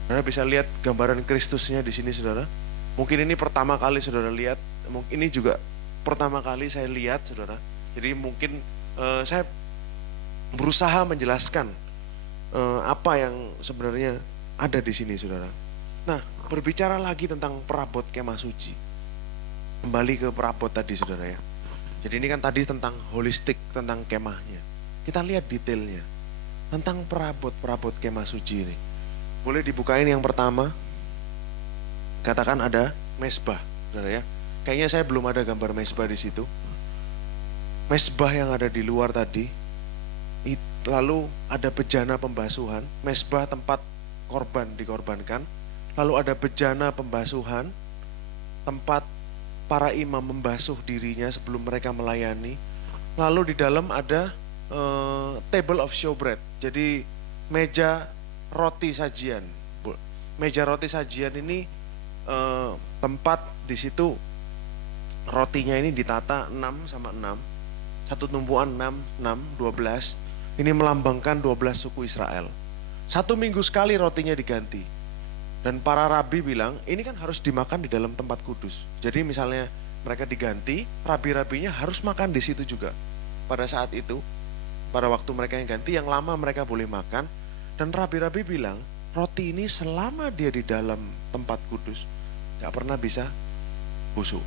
Saudara bisa lihat gambaran Kristusnya di sini saudara. Mungkin ini pertama kali saudara lihat, ini juga pertama kali saya lihat saudara. Jadi mungkin saya berusaha menjelaskan apa yang sebenarnya ada di sini saudara. Nah, berbicara lagi tentang perabot kemah suci. Kembali ke perabot tadi saudara ya. Jadi ini kan tadi tentang holistik, tentang kemahnya. Kita lihat detailnya tentang perabot kemah suci ini. Boleh dibukain yang pertama. Katakan ada mesbah, saudara ya. Kayaknya saya belum ada gambar mesbah di situ. Mesbah yang ada di luar tadi. Lalu ada bejana pembasuhan, mesbah tempat korban dikorbankan. Lalu ada bejana pembasuhan, tempat para imam membasuh dirinya sebelum mereka melayani. Lalu di dalam ada table of showbread, jadi meja roti sajian. Meja roti sajian ini tempat di situ rotinya ini ditata 6 sama 6, satu tumpuan 6, 12. Ini melambangkan 12 suku Israel. 1 minggu sekali rotinya diganti. Dan para rabi bilang, ini kan harus dimakan di dalam tempat kudus. Jadi misalnya mereka diganti, rabi-rabinya harus makan di situ juga. Pada saat itu, pada waktu mereka yang ganti, yang lama mereka boleh makan. Dan rabi-rabi bilang, roti ini selama dia di dalam tempat kudus, gak pernah bisa busuk.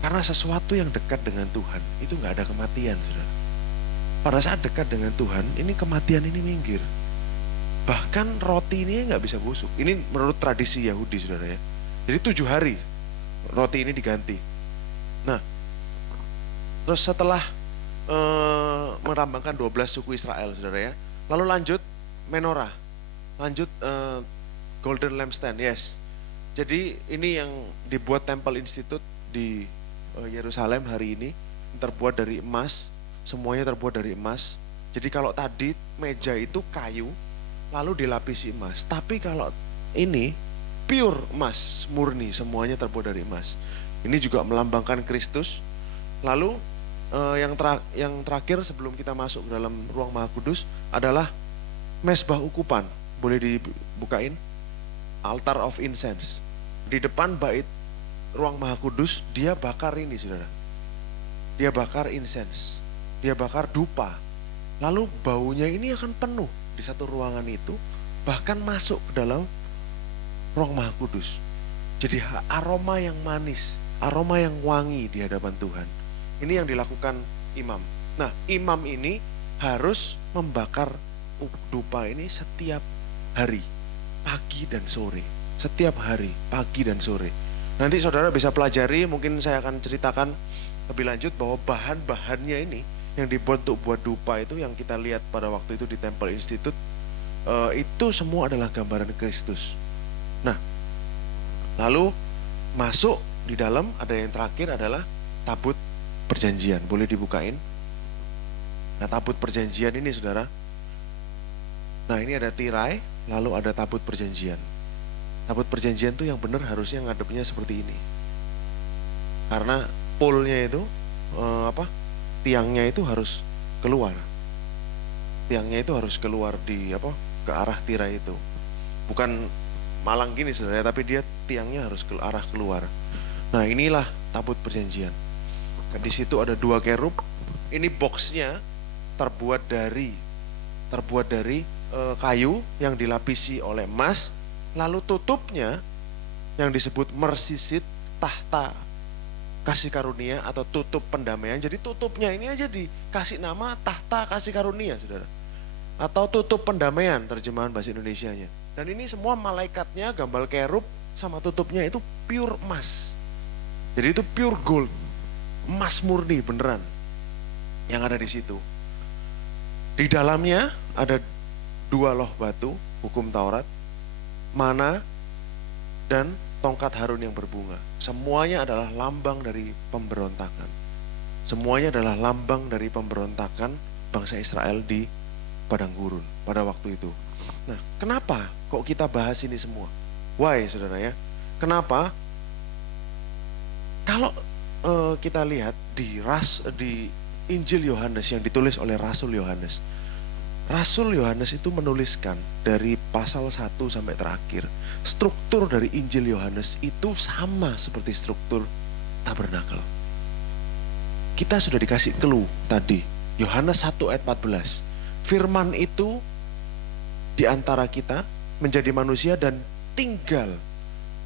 Karena sesuatu yang dekat dengan Tuhan, itu gak ada kematian, saudara. Pada saat dekat dengan Tuhan, ini kematian ini minggir. Bahkan roti ini nggak bisa busuk. Ini menurut tradisi Yahudi, saudara ya. Jadi 7 hari roti ini diganti. Nah, terus setelah melambangkan 12 suku Israel, saudara ya. Lalu lanjut menorah, lanjut golden lampstand, yes. Jadi ini yang dibuat Temple Institute di Yerusalem hari ini, terbuat dari emas, semuanya terbuat dari emas. Jadi kalau tadi meja itu kayu, lalu dilapisi emas. Tapi kalau ini pure emas, murni, semuanya terbuat dari emas. Ini juga melambangkan Kristus. Lalu yang terakhir sebelum kita masuk ke dalam ruang Maha Kudus adalah mesbah ukupan. Boleh dibukain? Altar of incense. Di depan bait ruang Maha Kudus, dia bakar ini, saudara. Dia bakar incense. Dia bakar dupa. Lalu baunya ini akan penuh di satu ruangan itu, bahkan masuk ke dalam ruang Maha Kudus. Jadi aroma yang manis, aroma yang wangi di hadapan Tuhan. Ini yang dilakukan imam. Nah, imam ini harus membakar dupa ini setiap hari, pagi dan sore. Setiap hari, pagi dan sore. Nanti saudara bisa pelajari, mungkin saya akan ceritakan lebih lanjut bahwa bahan-bahannya ini yang dibuat untuk buat dupa itu yang kita lihat pada waktu itu di Temple Institute, itu semua adalah gambaran Kristus. Nah, lalu masuk di dalam, ada yang terakhir adalah tabut perjanjian. Boleh dibukain? Nah, tabut perjanjian ini, saudara. Nah, ini ada tirai, lalu ada tabut perjanjian. Tabut perjanjian itu yang benar harusnya ngadepnya seperti ini. Karena polnya itu tiangnya itu harus keluar. Tiangnya itu harus keluar ke arah tirai itu. Bukan malang gini, saudara, tapi dia tiangnya harus ke arah keluar. Nah, inilah tabut perjanjian. Di situ ada 2 kerub. Ini boxnya terbuat dari kayu yang dilapisi oleh emas. Lalu tutupnya yang disebut mercy seat, tahta kasih karunia atau tutup pendamaian. Jadi tutupnya ini aja dikasih nama tahta kasih karunia, saudara. Atau tutup pendamaian terjemahan bahasa Indonesianya. Dan ini semua malaikatnya, gambar kerub sama tutupnya itu pure emas. Jadi itu pure gold, emas murni beneran yang ada di situ. Di dalamnya ada 2 loh batu, hukum Taurat, mana dan tongkat Harun yang berbunga. Semuanya adalah lambang dari pemberontakan. Semuanya adalah lambang dari pemberontakan bangsa Israel di padang gurun pada waktu itu. Nah, kenapa kok kita bahas ini semua? Why, saudara ya? Kenapa? Kalau kita lihat di Injil Yohanes yang ditulis oleh Rasul Yohanes, Rasul Yohanes itu menuliskan dari pasal 1 sampai terakhir. Struktur dari Injil Yohanes itu sama seperti struktur tabernakel. Kita sudah dikasih clue tadi. Yohanes 1 ayat 14. Firman itu di antara kita menjadi manusia dan tinggal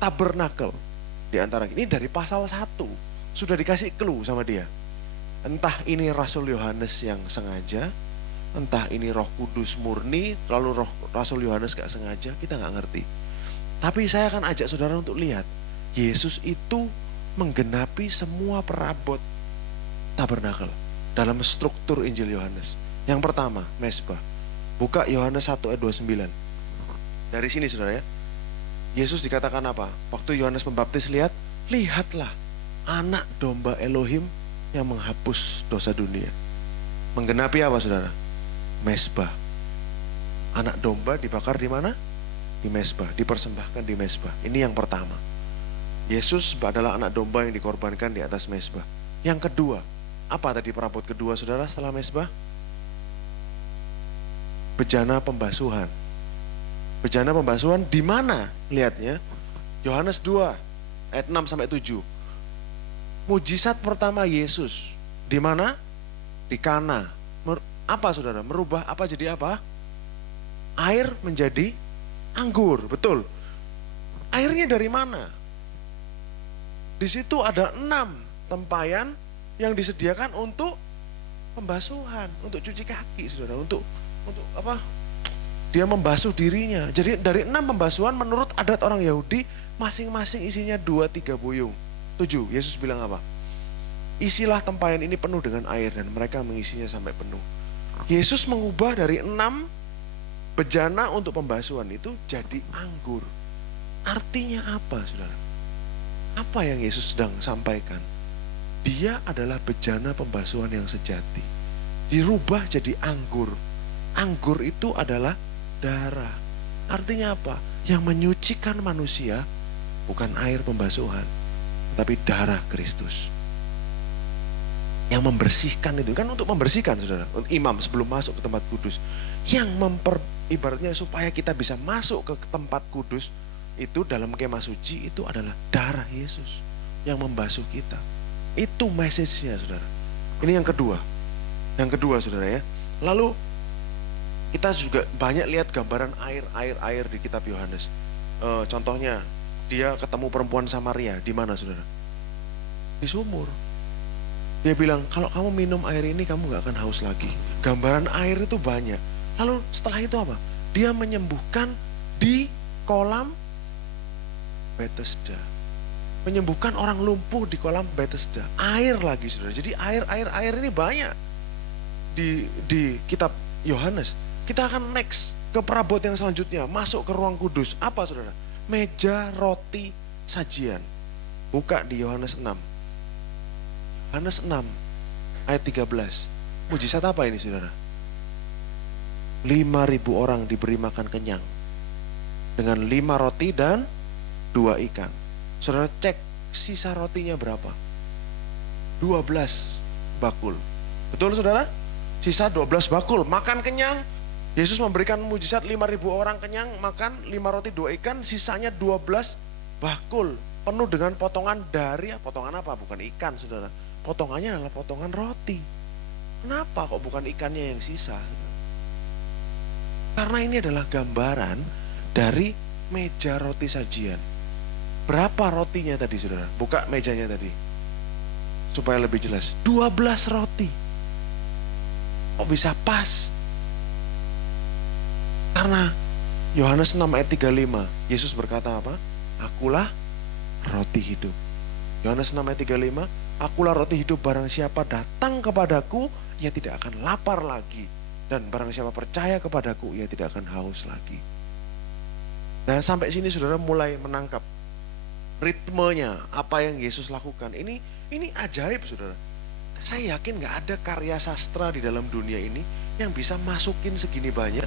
tabernakel di antara kita. Ini dari pasal 1. Sudah dikasih clue sama dia. Entah ini Rasul Yohanes yang sengaja, entah ini Roh Kudus murni, lalu Rasul Yohanes gak sengaja, kita gak ngerti. Tapi saya akan ajak saudara untuk lihat, Yesus itu menggenapi semua perabot tabernakel dalam struktur Injil Yohanes. Yang pertama, mezbah. Buka Yohanes 1 ayat 29. Dari sini saudara ya. Yesus dikatakan apa? Waktu Yohanes Pembaptis lihatlah anak domba Elohim yang menghapus dosa dunia. Menggenapi apa saudara? Mezbah. Anak domba dibakar di mana? Di mezbah, dipersembahkan di mezbah. Ini yang pertama. Yesus adalah anak domba yang dikorbankan di atas mezbah. Yang kedua, apa tadi perabot kedua saudara setelah mezbah? Bejana pembasuhan. Bejana pembasuhan di mana? Lihatnya Yohanes 2 ayat 6 sampai 7. Mujizat pertama Yesus di mana? Di Kana. Apa saudara? Merubah apa jadi apa? Air menjadi anggur, betul. Airnya dari mana? Di situ ada 6 tempayan yang disediakan untuk pembasuhan, untuk cuci kaki saudara, untuk apa? Dia membasuh dirinya. Jadi dari 6 pembasuhan menurut adat orang Yahudi masing-masing isinya 2-3 buyung. 7, Yesus bilang apa? Isilah tempayan ini penuh dengan air, dan mereka mengisinya sampai penuh. Yesus mengubah dari 6 bejana untuk pembasuhan itu jadi anggur. Artinya apa saudara? Apa yang Yesus sedang sampaikan? Dia adalah bejana pembasuhan yang sejati. Dirubah jadi anggur. Anggur itu adalah darah. Artinya apa? Yang menyucikan manusia bukan air pembasuhan, tapi darah Kristus. Yang membersihkan itu kan untuk membersihkan saudara. Imam sebelum masuk ke tempat kudus. Yang ibaratnya supaya kita bisa masuk ke tempat kudus itu dalam kemah suci itu adalah darah Yesus yang membasuh kita. Itu message-nya saudara. Ini yang kedua. Yang kedua saudara ya. Lalu kita juga banyak lihat gambaran air di kitab Yohanes. Contohnya dia ketemu perempuan Samaria di mana saudara? Di sumur. Dia bilang, kalau kamu minum air ini kamu gak akan haus lagi. Gambaran air itu banyak. Lalu setelah itu apa? Dia menyembuhkan di kolam Bethesda. Menyembuhkan orang lumpuh di kolam Bethesda. Air lagi saudara. Jadi air ini banyak di kitab Yohanes. Kita akan next ke perabot yang selanjutnya. Masuk ke ruang kudus. Apa saudara? Meja roti sajian. Buka di Yohanes 6. Yohanes 6 ayat 13. Mujizat apa ini saudara? 5.000 orang diberi makan kenyang dengan 5 roti dan 2 ikan. Saudara cek sisa rotinya berapa? 12 bakul. Betul saudara? Sisa 12 bakul. Makan kenyang. Yesus memberikan mujizat 5.000 orang kenyang, makan 5 roti 2 ikan, sisanya 12 bakul. Penuh dengan potongan dari, potongan apa? Bukan ikan saudara. Potongannya adalah potongan roti. Kenapa kok bukan ikannya yang sisa? Karena ini adalah gambaran dari meja roti sajian. Berapa rotinya tadi saudara? Buka mejanya tadi supaya lebih jelas. 12 roti. Kok bisa pas? Karena Yohanes 6 ayat 35, Yesus berkata apa? Akulah roti hidup. Yohanes 6 ayat 35, akulah roti hidup, barang siapa datang kepadaku, ia tidak akan lapar lagi. Dan barang siapa percaya kepadaku, ia tidak akan haus lagi. Nah sampai sini saudara mulai menangkap ritmenya, apa yang Yesus lakukan. Ini ajaib saudara. Saya yakin gak ada karya sastra di dalam dunia ini yang bisa masukin segini banyak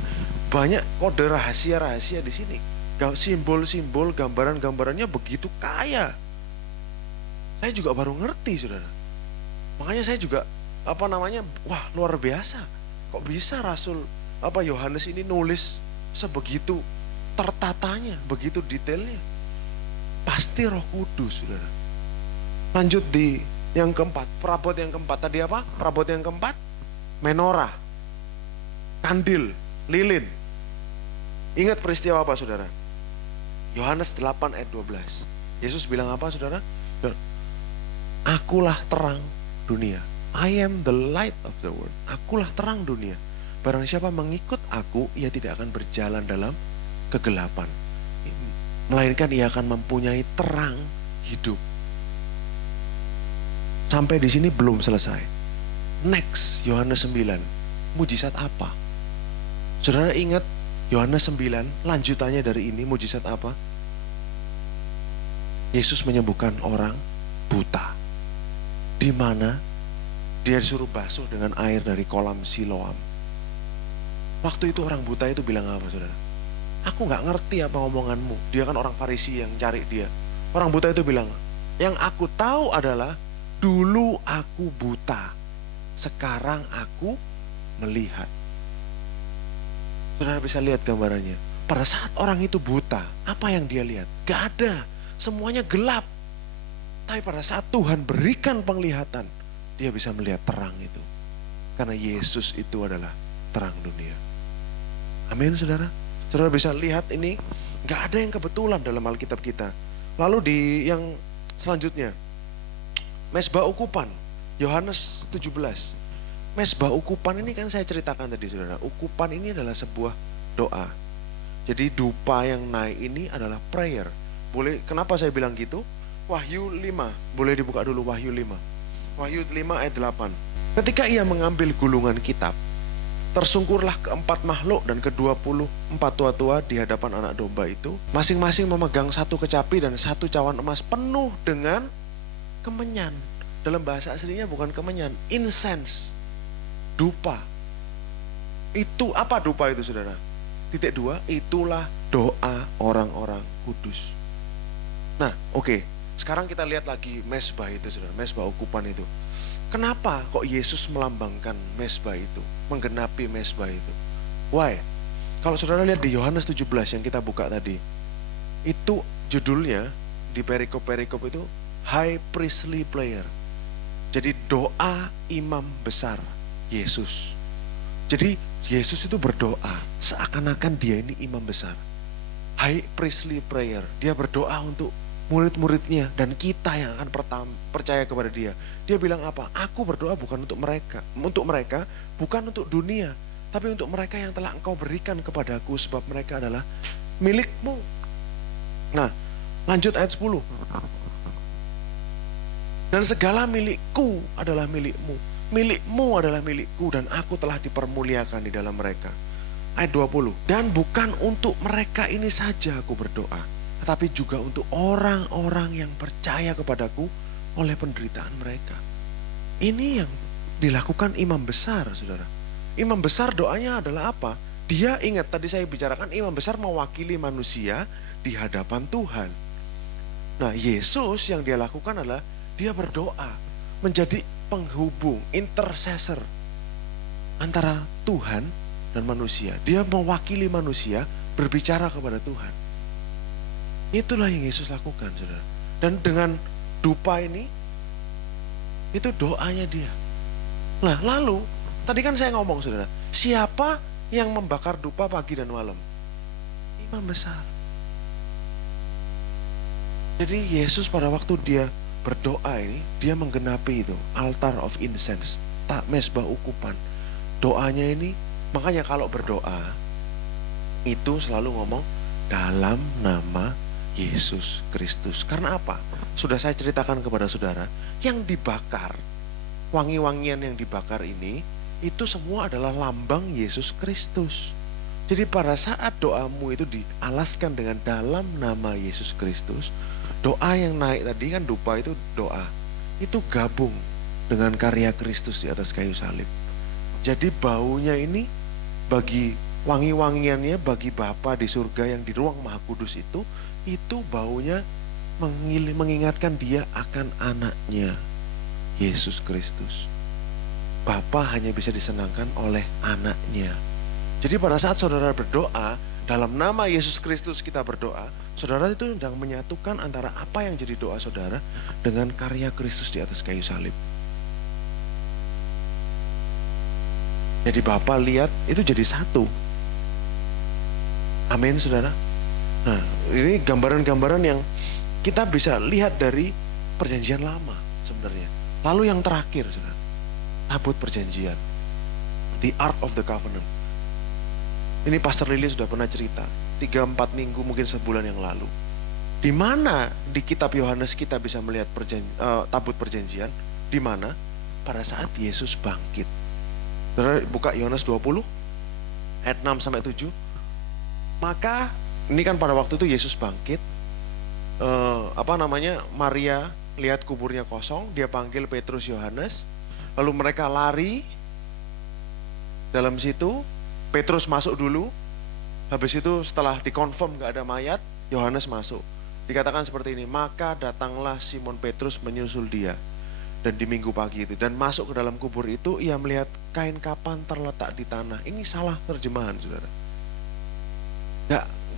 kode rahasia-rahasia di sini. Simbol-simbol, gambaran-gambarannya begitu kaya. Saya juga baru ngerti saudara. Makanya saya juga wah luar biasa. Kok bisa Rasul Yohanes ini nulis sebegitu tertatanya, begitu detailnya? Pasti Roh Kudus, saudara. Lanjut di yang keempat, perabot yang keempat tadi apa? Perabot yang keempat, menorah, kandil, lilin. Ingat peristiwa apa, saudara? Yohanes 8 ayat 12. Yesus bilang apa, saudara? Akulah terang dunia. I am the light of the world. Akulah terang dunia. Barang siapa mengikut aku, ia tidak akan berjalan dalam kegelapan, melainkan ia akan mempunyai terang hidup. Sampai di sini belum selesai. Next, Yohanes 9. Mujizat apa? Saudara ingat Yohanes 9, lanjutannya dari ini, mujizat apa? Yesus menyembuhkan orang buta. Di mana dia disuruh basuh dengan air dari kolam Siloam. Waktu itu orang buta itu bilang apa, saudara? Aku gak ngerti apa omonganmu. Dia kan orang Farisi yang cari dia. Orang buta itu bilang, yang aku tahu adalah dulu aku buta, sekarang aku melihat. Saudara bisa lihat gambarannya. Pada saat orang itu buta, apa yang dia lihat? Gak ada, semuanya gelap. Tapi pada saat Tuhan berikan penglihatan, dia bisa melihat terang itu. Karena Yesus itu adalah terang dunia. Amin, saudara. Saudara bisa lihat ini, gak ada yang kebetulan dalam Alkitab kita. Lalu di yang selanjutnya, Mezbah ukupan, Yohanes 17. Mezbah ukupan ini kan saya ceritakan tadi, saudara. Ukupan ini adalah sebuah doa. Jadi dupa yang naik ini adalah prayer. Boleh, kenapa saya bilang gitu? Wahyu 5, boleh dibuka dulu Wahyu 5. Wahyu 5 ayat 8. Ketika ia mengambil gulungan kitab, tersungkurlah keempat makhluk dan ke-24 tua-tua di hadapan anak domba itu. Masing-masing memegang satu kecapi dan satu cawan emas penuh dengan kemenyan. Dalam bahasa aslinya bukan kemenyan, incense, dupa. Itu apa dupa itu, saudara? Titik 2, itulah doa orang-orang kudus. Nah, oke. Sekarang kita lihat lagi mezbah itu, saudara. Mezbah ukupan itu. Kenapa kok Yesus melambangkan mezbah itu, menggenapi mezbah itu? Why? Kalau saudara lihat di Yohanes 17 yang kita buka tadi, itu judulnya di perikop-perikop itu High Priestly Prayer. Jadi doa imam besar Yesus. Jadi Yesus itu berdoa seakan-akan dia ini imam besar. High Priestly Prayer. Dia berdoa untuk murid-muridnya dan kita yang akan percaya kepada dia. Dia bilang apa? Aku berdoa bukan untuk mereka, bukan untuk dunia, tapi untuk mereka yang telah engkau berikan kepadaku, sebab mereka adalah milikmu. Nah, lanjut ayat 10. Dan segala milikku adalah milikmu, milikmu adalah milikku, dan aku telah dipermuliakan di dalam mereka. Ayat 20. Dan bukan untuk mereka ini saja aku berdoa, tetapi juga untuk orang-orang yang percaya kepadaku oleh penderitaan mereka. Ini yang dilakukan imam besar, saudara. Imam besar doanya adalah apa? Dia ingat tadi saya bicarakan imam besar mewakili manusia di hadapan Tuhan. Nah, Yesus yang dia lakukan adalah dia berdoa menjadi penghubung, intercessor antara Tuhan dan manusia. Dia mewakili manusia berbicara kepada Tuhan. Itulah yang Yesus lakukan, saudara. Dan dengan dupa ini, itu doanya dia. Nah, lalu tadi kan saya ngomong, saudara, siapa yang membakar dupa pagi dan malam? Imam besar. Jadi Yesus pada waktu dia berdoa ini, dia menggenapi itu altar of incense, tak mezbah ukupan. Doanya ini, makanya kalau berdoa itu selalu ngomong dalam nama Yesus Kristus. Karena apa? Sudah saya ceritakan kepada saudara, yang dibakar, wangi-wangian yang dibakar ini, itu semua adalah lambang Yesus Kristus. Jadi pada saat doamu itu dialaskan dengan dalam nama Yesus Kristus, doa yang naik tadi kan dupa itu doa, itu gabung dengan karya Kristus di atas kayu salib. Jadi baunya ini bagi wangi-wangiannya bagi Bapa di surga yang di ruang Maha Kudus itu baunya mengingatkan dia akan anaknya Yesus Kristus. Bapa hanya bisa disenangkan oleh anaknya. Jadi pada saat saudara berdoa, dalam nama Yesus Kristus kita berdoa, saudara itu sedang menyatukan antara apa yang jadi doa saudara dengan karya Kristus di atas kayu salib. Jadi Bapa lihat itu jadi satu. Amin saudara. Nah ini gambaran-gambaran yang kita bisa lihat dari perjanjian lama sebenarnya. Lalu yang terakhir saudara, tabut perjanjian, the Ark of the Covenant. Ini Pastor Lily sudah pernah cerita 3-4 minggu mungkin sebulan yang lalu, di mana di kitab Yohanes kita bisa melihat tabut perjanjian, di mana pada saat Yesus bangkit. Saudara buka Yohanes 20 ayat 6-7. Maka ini kan pada waktu itu Yesus bangkit, Maria lihat kuburnya kosong, dia panggil Petrus, Yohanes, lalu mereka lari dalam situ. Petrus masuk dulu, habis itu setelah dikonfirm gak ada mayat, Yohanes masuk. Dikatakan seperti ini, maka datanglah Simon Petrus menyusul dia. Dan di minggu pagi itu, dan masuk ke dalam kubur itu, ia melihat kain kapan terletak di tanah. Ini salah terjemahan saudara.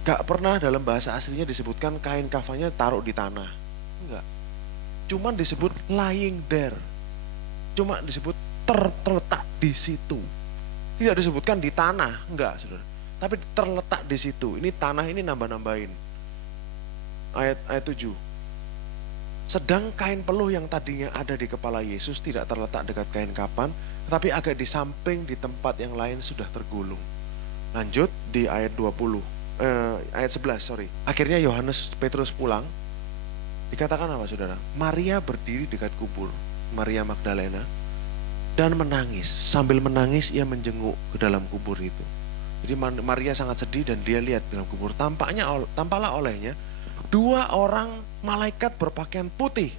Gak pernah dalam bahasa aslinya disebutkan kain kafannya taruh di tanah. Enggak. Cuman disebut lying there. Cuma disebut terletak di situ. Tidak disebutkan di tanah, enggak saudara. Tapi terletak di situ. Ini tanah ini nambah-nambahin. Ayat 7. Sedang kain peluh yang tadinya ada di kepala Yesus tidak terletak dekat kain kapan, tetapi agak di samping di tempat yang lain sudah tergulung. Lanjut di ayat 11, Akhirnya Yohanes Petrus pulang. Dikatakan apa saudara? Maria berdiri dekat kubur, Maria Magdalena, dan menangis. Sambil menangis ia menjenguk ke dalam kubur itu. Jadi Maria sangat sedih dan dia lihat dalam kubur. Tampaklah olehnya 2 orang malaikat berpakaian putih.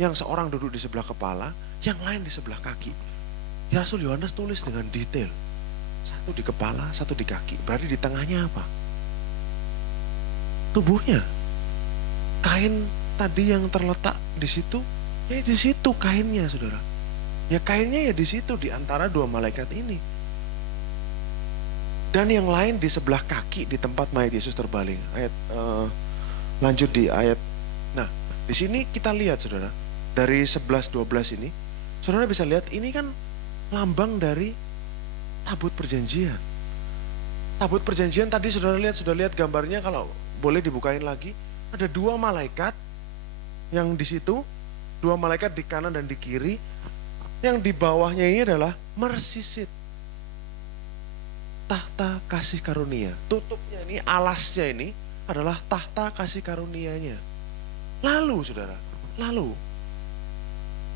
Yang seorang duduk di sebelah kepala, yang lain di sebelah kaki. Rasul Yohanes tulis dengan detail. Satu di kepala, satu di kaki. Berarti di tengahnya apa? Tubuhnya. Kain tadi yang terletak di situ, ya di situ kainnya saudara. Ya kainnya ya di situ di antara 2 malaikat ini. Dan yang lain di sebelah kaki di tempat mayat Yesus terbaling. Lanjut di ayat. Nah, di sini kita lihat saudara, dari 11-12 ini, saudara bisa lihat ini kan lambang dari tabut perjanjian. Tabut perjanjian tadi sudah lihat gambarnya, kalau boleh dibukain lagi. Ada 2 malaikat yang di situ, 2 malaikat di kanan dan di kiri. Yang di bawahnya ini adalah mercy seat, tahta kasih karunia. Tutupnya ini, alasnya ini adalah tahta kasih karunianya. Lalu saudara,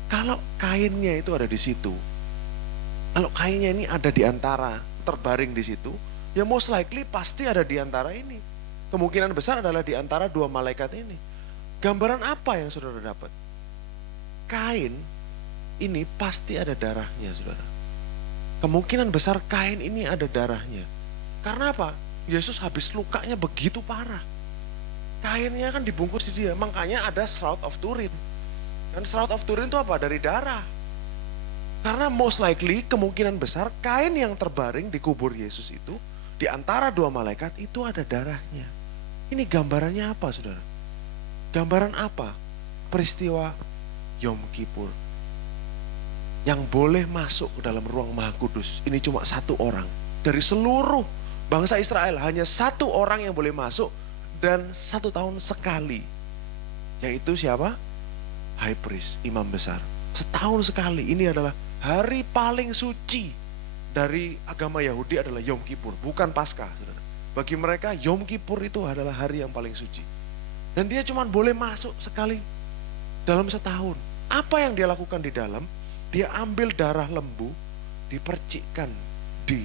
kalau kainnya itu ada di situ, kalau kainnya ini ada di antara, terbaring di situ, ya most likely pasti ada di antara ini. Kemungkinan besar adalah di antara 2 malaikat ini. Gambaran apa yang saudara dapat? Kain ini pasti ada darahnya saudara. Kemungkinan besar kain ini ada darahnya. Karena apa? Yesus habis lukanya begitu parah. Kainnya kan dibungkus di dia. Makanya ada Shroud of Turin. Dan Shroud of Turin itu apa? Dari darah. Karena most likely kemungkinan besar kain yang terbaring di kubur Yesus itu, di antara 2 malaikat itu ada darahnya. Ini gambarannya apa saudara? Gambaran apa? Peristiwa Yom Kippur. Yang boleh masuk ke dalam ruang Maha Kudus ini cuma 1 orang. Dari seluruh bangsa Israel hanya 1 orang yang boleh masuk, dan 1 tahun sekali. Yaitu siapa? High priest, imam besar. Setahun sekali. Ini adalah hari paling suci dari agama Yahudi, adalah Yom Kippur, bukan Paskah. Bagi mereka Yom Kippur itu adalah hari yang paling suci. Dan dia cuma boleh masuk sekali dalam setahun. Apa yang dia lakukan di dalam? Dia ambil darah lembu, dipercikkan di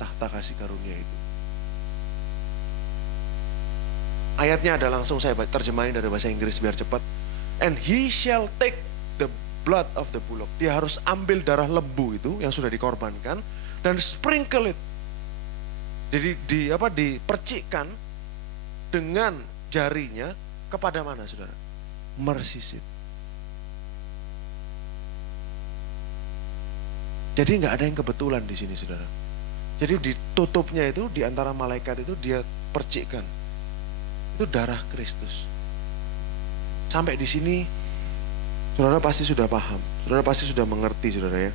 tahta kasih karunia itu. Ayatnya ada, langsung saya terjemahin dari bahasa Inggris biar cepat. And he shall take the blood of the bullock. Dia harus ambil darah lembu itu yang sudah dikorbankan dan sprinkle it. Jadi dipercikkan dengan jarinya kepada mana saudara? Mercy seat. Jadi nggak ada yang kebetulan di sini saudara. Jadi ditutupnya itu di antara malaikat itu dia percikkan. Itu darah Kristus. Sampai di sini saudara pasti sudah paham, saudara pasti sudah mengerti saudara ya.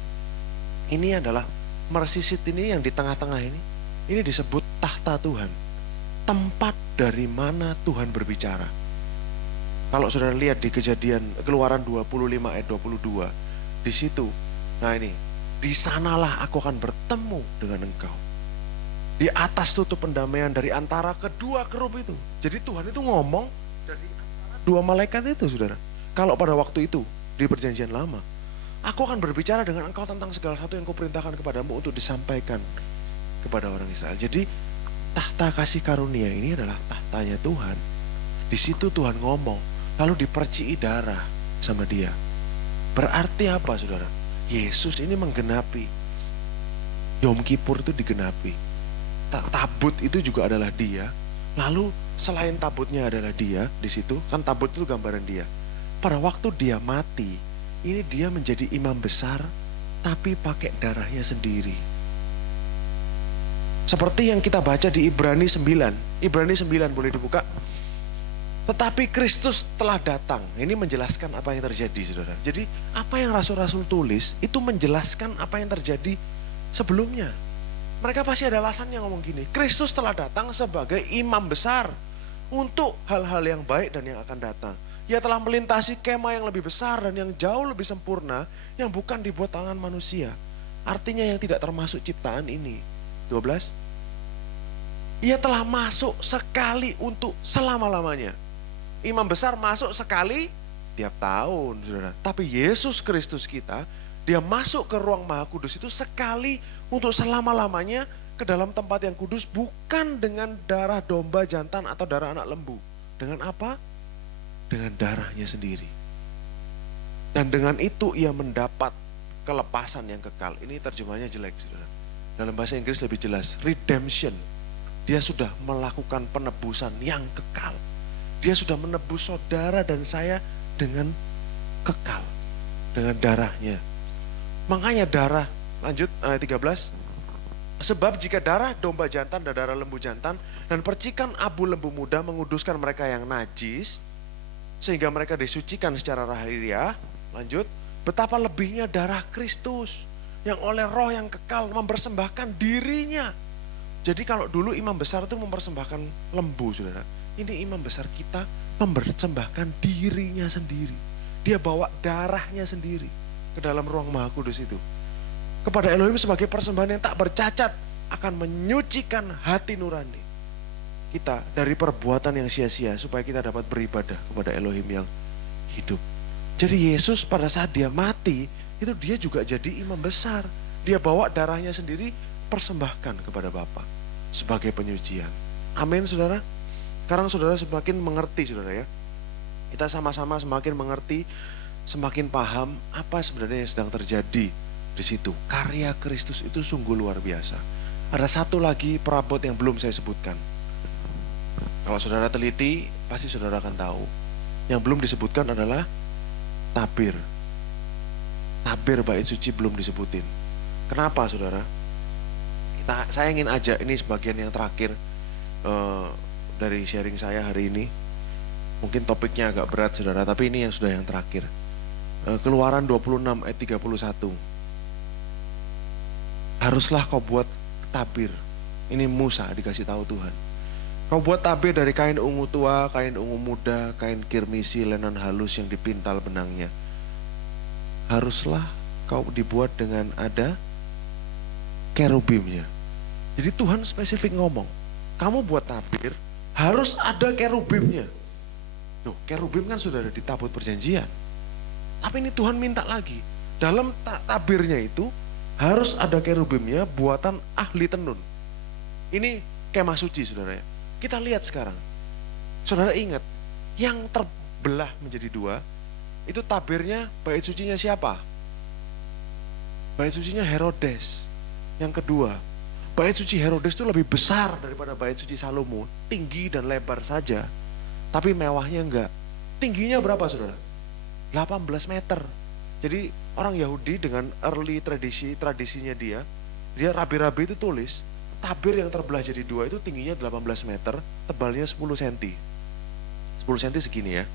Ini adalah mercy seat ini yang di tengah-tengah ini disebut tahta Tuhan. Tempat dari mana Tuhan berbicara. Kalau saudara lihat di Keluaran 25 ayat 22, di situ, nah ini, di sanalah aku akan bertemu dengan engkau. Di atas tutup pendamaian dari antara kedua kerub itu. Jadi Tuhan itu ngomong dari antara dua malaikat itu saudara. Kalau pada waktu itu di perjanjian lama, aku akan berbicara dengan engkau tentang segala sesuatu yang kuperintahkan kepadamu untuk disampaikan kepada orang Israel. Jadi tahta kasih karunia ini adalah tahtanya Tuhan. Di situ Tuhan ngomong. Lalu diperciki darah sama dia. Berarti apa saudara? Yesus ini menggenapi. Yom Kippur itu digenapi. Tabut itu juga adalah dia. Lalu selain tabutnya adalah dia di situ, kan tabut itu gambaran dia. Pada waktu dia mati, ini dia menjadi imam besar, tapi pakai darahnya sendiri. Seperti yang kita baca di Ibrani 9. Ibrani 9 boleh dibuka. Tetapi Kristus telah datang. Ini menjelaskan apa yang terjadi saudara. Jadi apa yang rasul-rasul tulis itu menjelaskan apa yang terjadi sebelumnya. Mereka pasti ada alasannya ngomong gini. Kristus telah datang sebagai imam besar untuk hal-hal yang baik dan yang akan datang. Ia telah melintasi kemah yang lebih besar dan yang jauh lebih sempurna yang bukan dibuat tangan manusia. Artinya yang tidak termasuk ciptaan ini. 12. Ia telah masuk sekali untuk selama-lamanya. Imam besar masuk sekali tiap tahun, saudara. Tapi Yesus Kristus kita, dia masuk ke ruang Maha Kudus itu sekali untuk selama-lamanya ke dalam tempat yang kudus, bukan dengan darah domba jantan atau darah anak lembu. Dengan apa? Dengan darahnya sendiri. Dan dengan itu ia mendapat kelepasan yang kekal. Ini terjemahnya jelek, saudara. Dalam bahasa Inggris lebih jelas, redemption. Dia sudah melakukan penebusan yang kekal. Dia sudah menebus saudara dan saya dengan kekal. Dengan darahnya. Makanya darah, lanjut ayat 13. Sebab jika darah domba jantan dan darah lembu jantan dan percikan abu lembu muda menguduskan mereka yang najis, sehingga mereka disucikan secara lahiriah, lanjut, betapa lebihnya darah Kristus yang oleh roh yang kekal mempersembahkan dirinya. Jadi kalau dulu imam besar itu mempersembahkan lembu saudara. Ini imam besar kita mempersembahkan dirinya sendiri. Dia bawa darahnya sendiri ke dalam ruang Maha Kudus itu. Kepada Elohim sebagai persembahan yang tak bercacat akan menyucikan hati nurani kita dari perbuatan yang sia-sia supaya kita dapat beribadah kepada Elohim yang hidup. Jadi Yesus pada saat dia mati itu dia juga jadi imam besar. Dia bawa darahnya sendiri persembahkan kepada Bapa sebagai penyucian. Amin saudara. Sekarang saudara semakin mengerti saudara ya. Kita sama-sama semakin mengerti, semakin paham apa sebenarnya yang sedang terjadi di situ. Karya Kristus itu sungguh luar biasa. Ada satu lagi perabot yang belum saya sebutkan. Kalau saudara teliti, pasti saudara akan tahu. Yang belum disebutkan adalah tabir. Tabir bait suci belum disebutin. Kenapa saudara? Saya ingin ajak, ini sebagian yang terakhir dari sharing saya hari ini. Mungkin topiknya agak berat saudara, tapi ini yang sudah yang terakhir. Keluaran 26 ayat 31. Haruslah kau buat tabir. Ini Musa dikasih tahu Tuhan. Kau buat tabir dari kain ungu tua, kain ungu muda, kain kirmisi, lenan halus yang dipintal benangnya. Haruslah kau dibuat dengan ada kerubimnya. Jadi Tuhan spesifik ngomong, kamu buat tabir, harus ada kerubimnya. Tuh, kerubim kan sudah ada di tabut perjanjian. Tapi ini Tuhan minta lagi. Dalam tabirnya itu harus ada kerubimnya buatan ahli tenun. Ini kemah suci saudara ya. Kita lihat sekarang. Saudara ingat, yang terbelah menjadi dua, itu tabirnya bait sucinya siapa? Bait sucinya Herodes. Yang kedua, bait suci Herodes itu lebih besar daripada bait suci Salomo, tinggi dan lebar saja, tapi mewahnya enggak. Tingginya berapa saudara? 18 meter. Jadi orang Yahudi dengan early tradisinya dia rabi-rabi itu tulis, tabir yang terbelah jadi dua itu tingginya 18 meter, tebalnya 10 cm. 10 cm segini ya.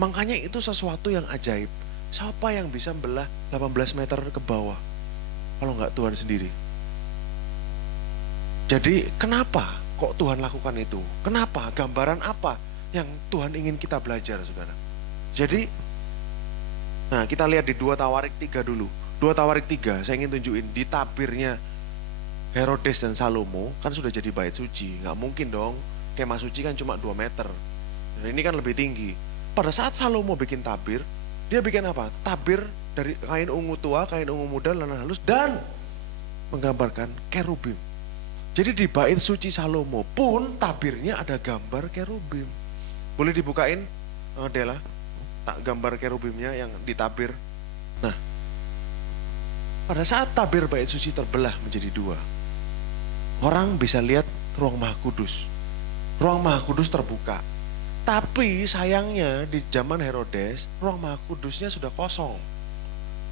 Makanya itu sesuatu yang ajaib. Siapa yang bisa membelah 18 meter ke bawah? Kalau nggak Tuhan sendiri. Jadi kenapa kok Tuhan lakukan itu? Kenapa? Gambaran apa yang Tuhan ingin kita belajar, saudara? Jadi, nah kita lihat di 2 Tawarik 3 dulu. 2 Tawarik 3, saya ingin tunjukin di tabirnya Herodes dan Salomo, kan sudah jadi bait suci. Nggak mungkin dong, kemah suci kan cuma 2 meter. Dan ini kan lebih tinggi. Pada saat Salomo bikin tabir, dia bikin apa? Tabir dari kain ungu tua, kain ungu muda, lana halus, dan menggambarkan kerubim. Jadi di bait suci Salomo pun tabirnya ada gambar kerubim. Boleh dibukain, Dela, tak gambar kerubimnya yang ditabir. Nah, pada saat tabir bait suci terbelah menjadi 2, orang bisa lihat ruang Maha Kudus. Ruang Maha Kudus terbuka. Tapi sayangnya di zaman Herodes, ruang Maha Kudusnya sudah kosong.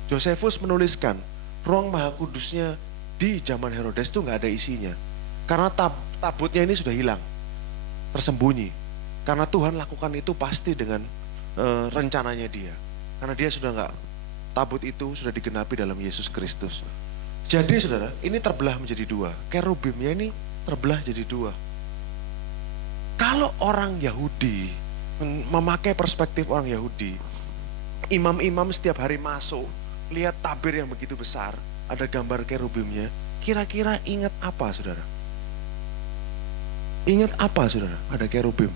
Josephus menuliskan, ruang Maha Kudusnya di zaman Herodes itu nggak ada isinya. Karena tabutnya ini sudah hilang, tersembunyi. Karena Tuhan lakukan itu pasti dengan rencananya dia. Karena dia sudah nggak, tabut itu sudah digenapi dalam Yesus Kristus. Jadi saudara, ini terbelah menjadi 2. Kerubimnya ini terbelah jadi 2. Kalau orang Yahudi, memakai perspektif orang Yahudi, imam-imam setiap hari masuk, lihat tabir yang begitu besar, ada gambar kerubimnya, kira-kira ingat apa saudara? Ingat apa saudara? Ada kerubim.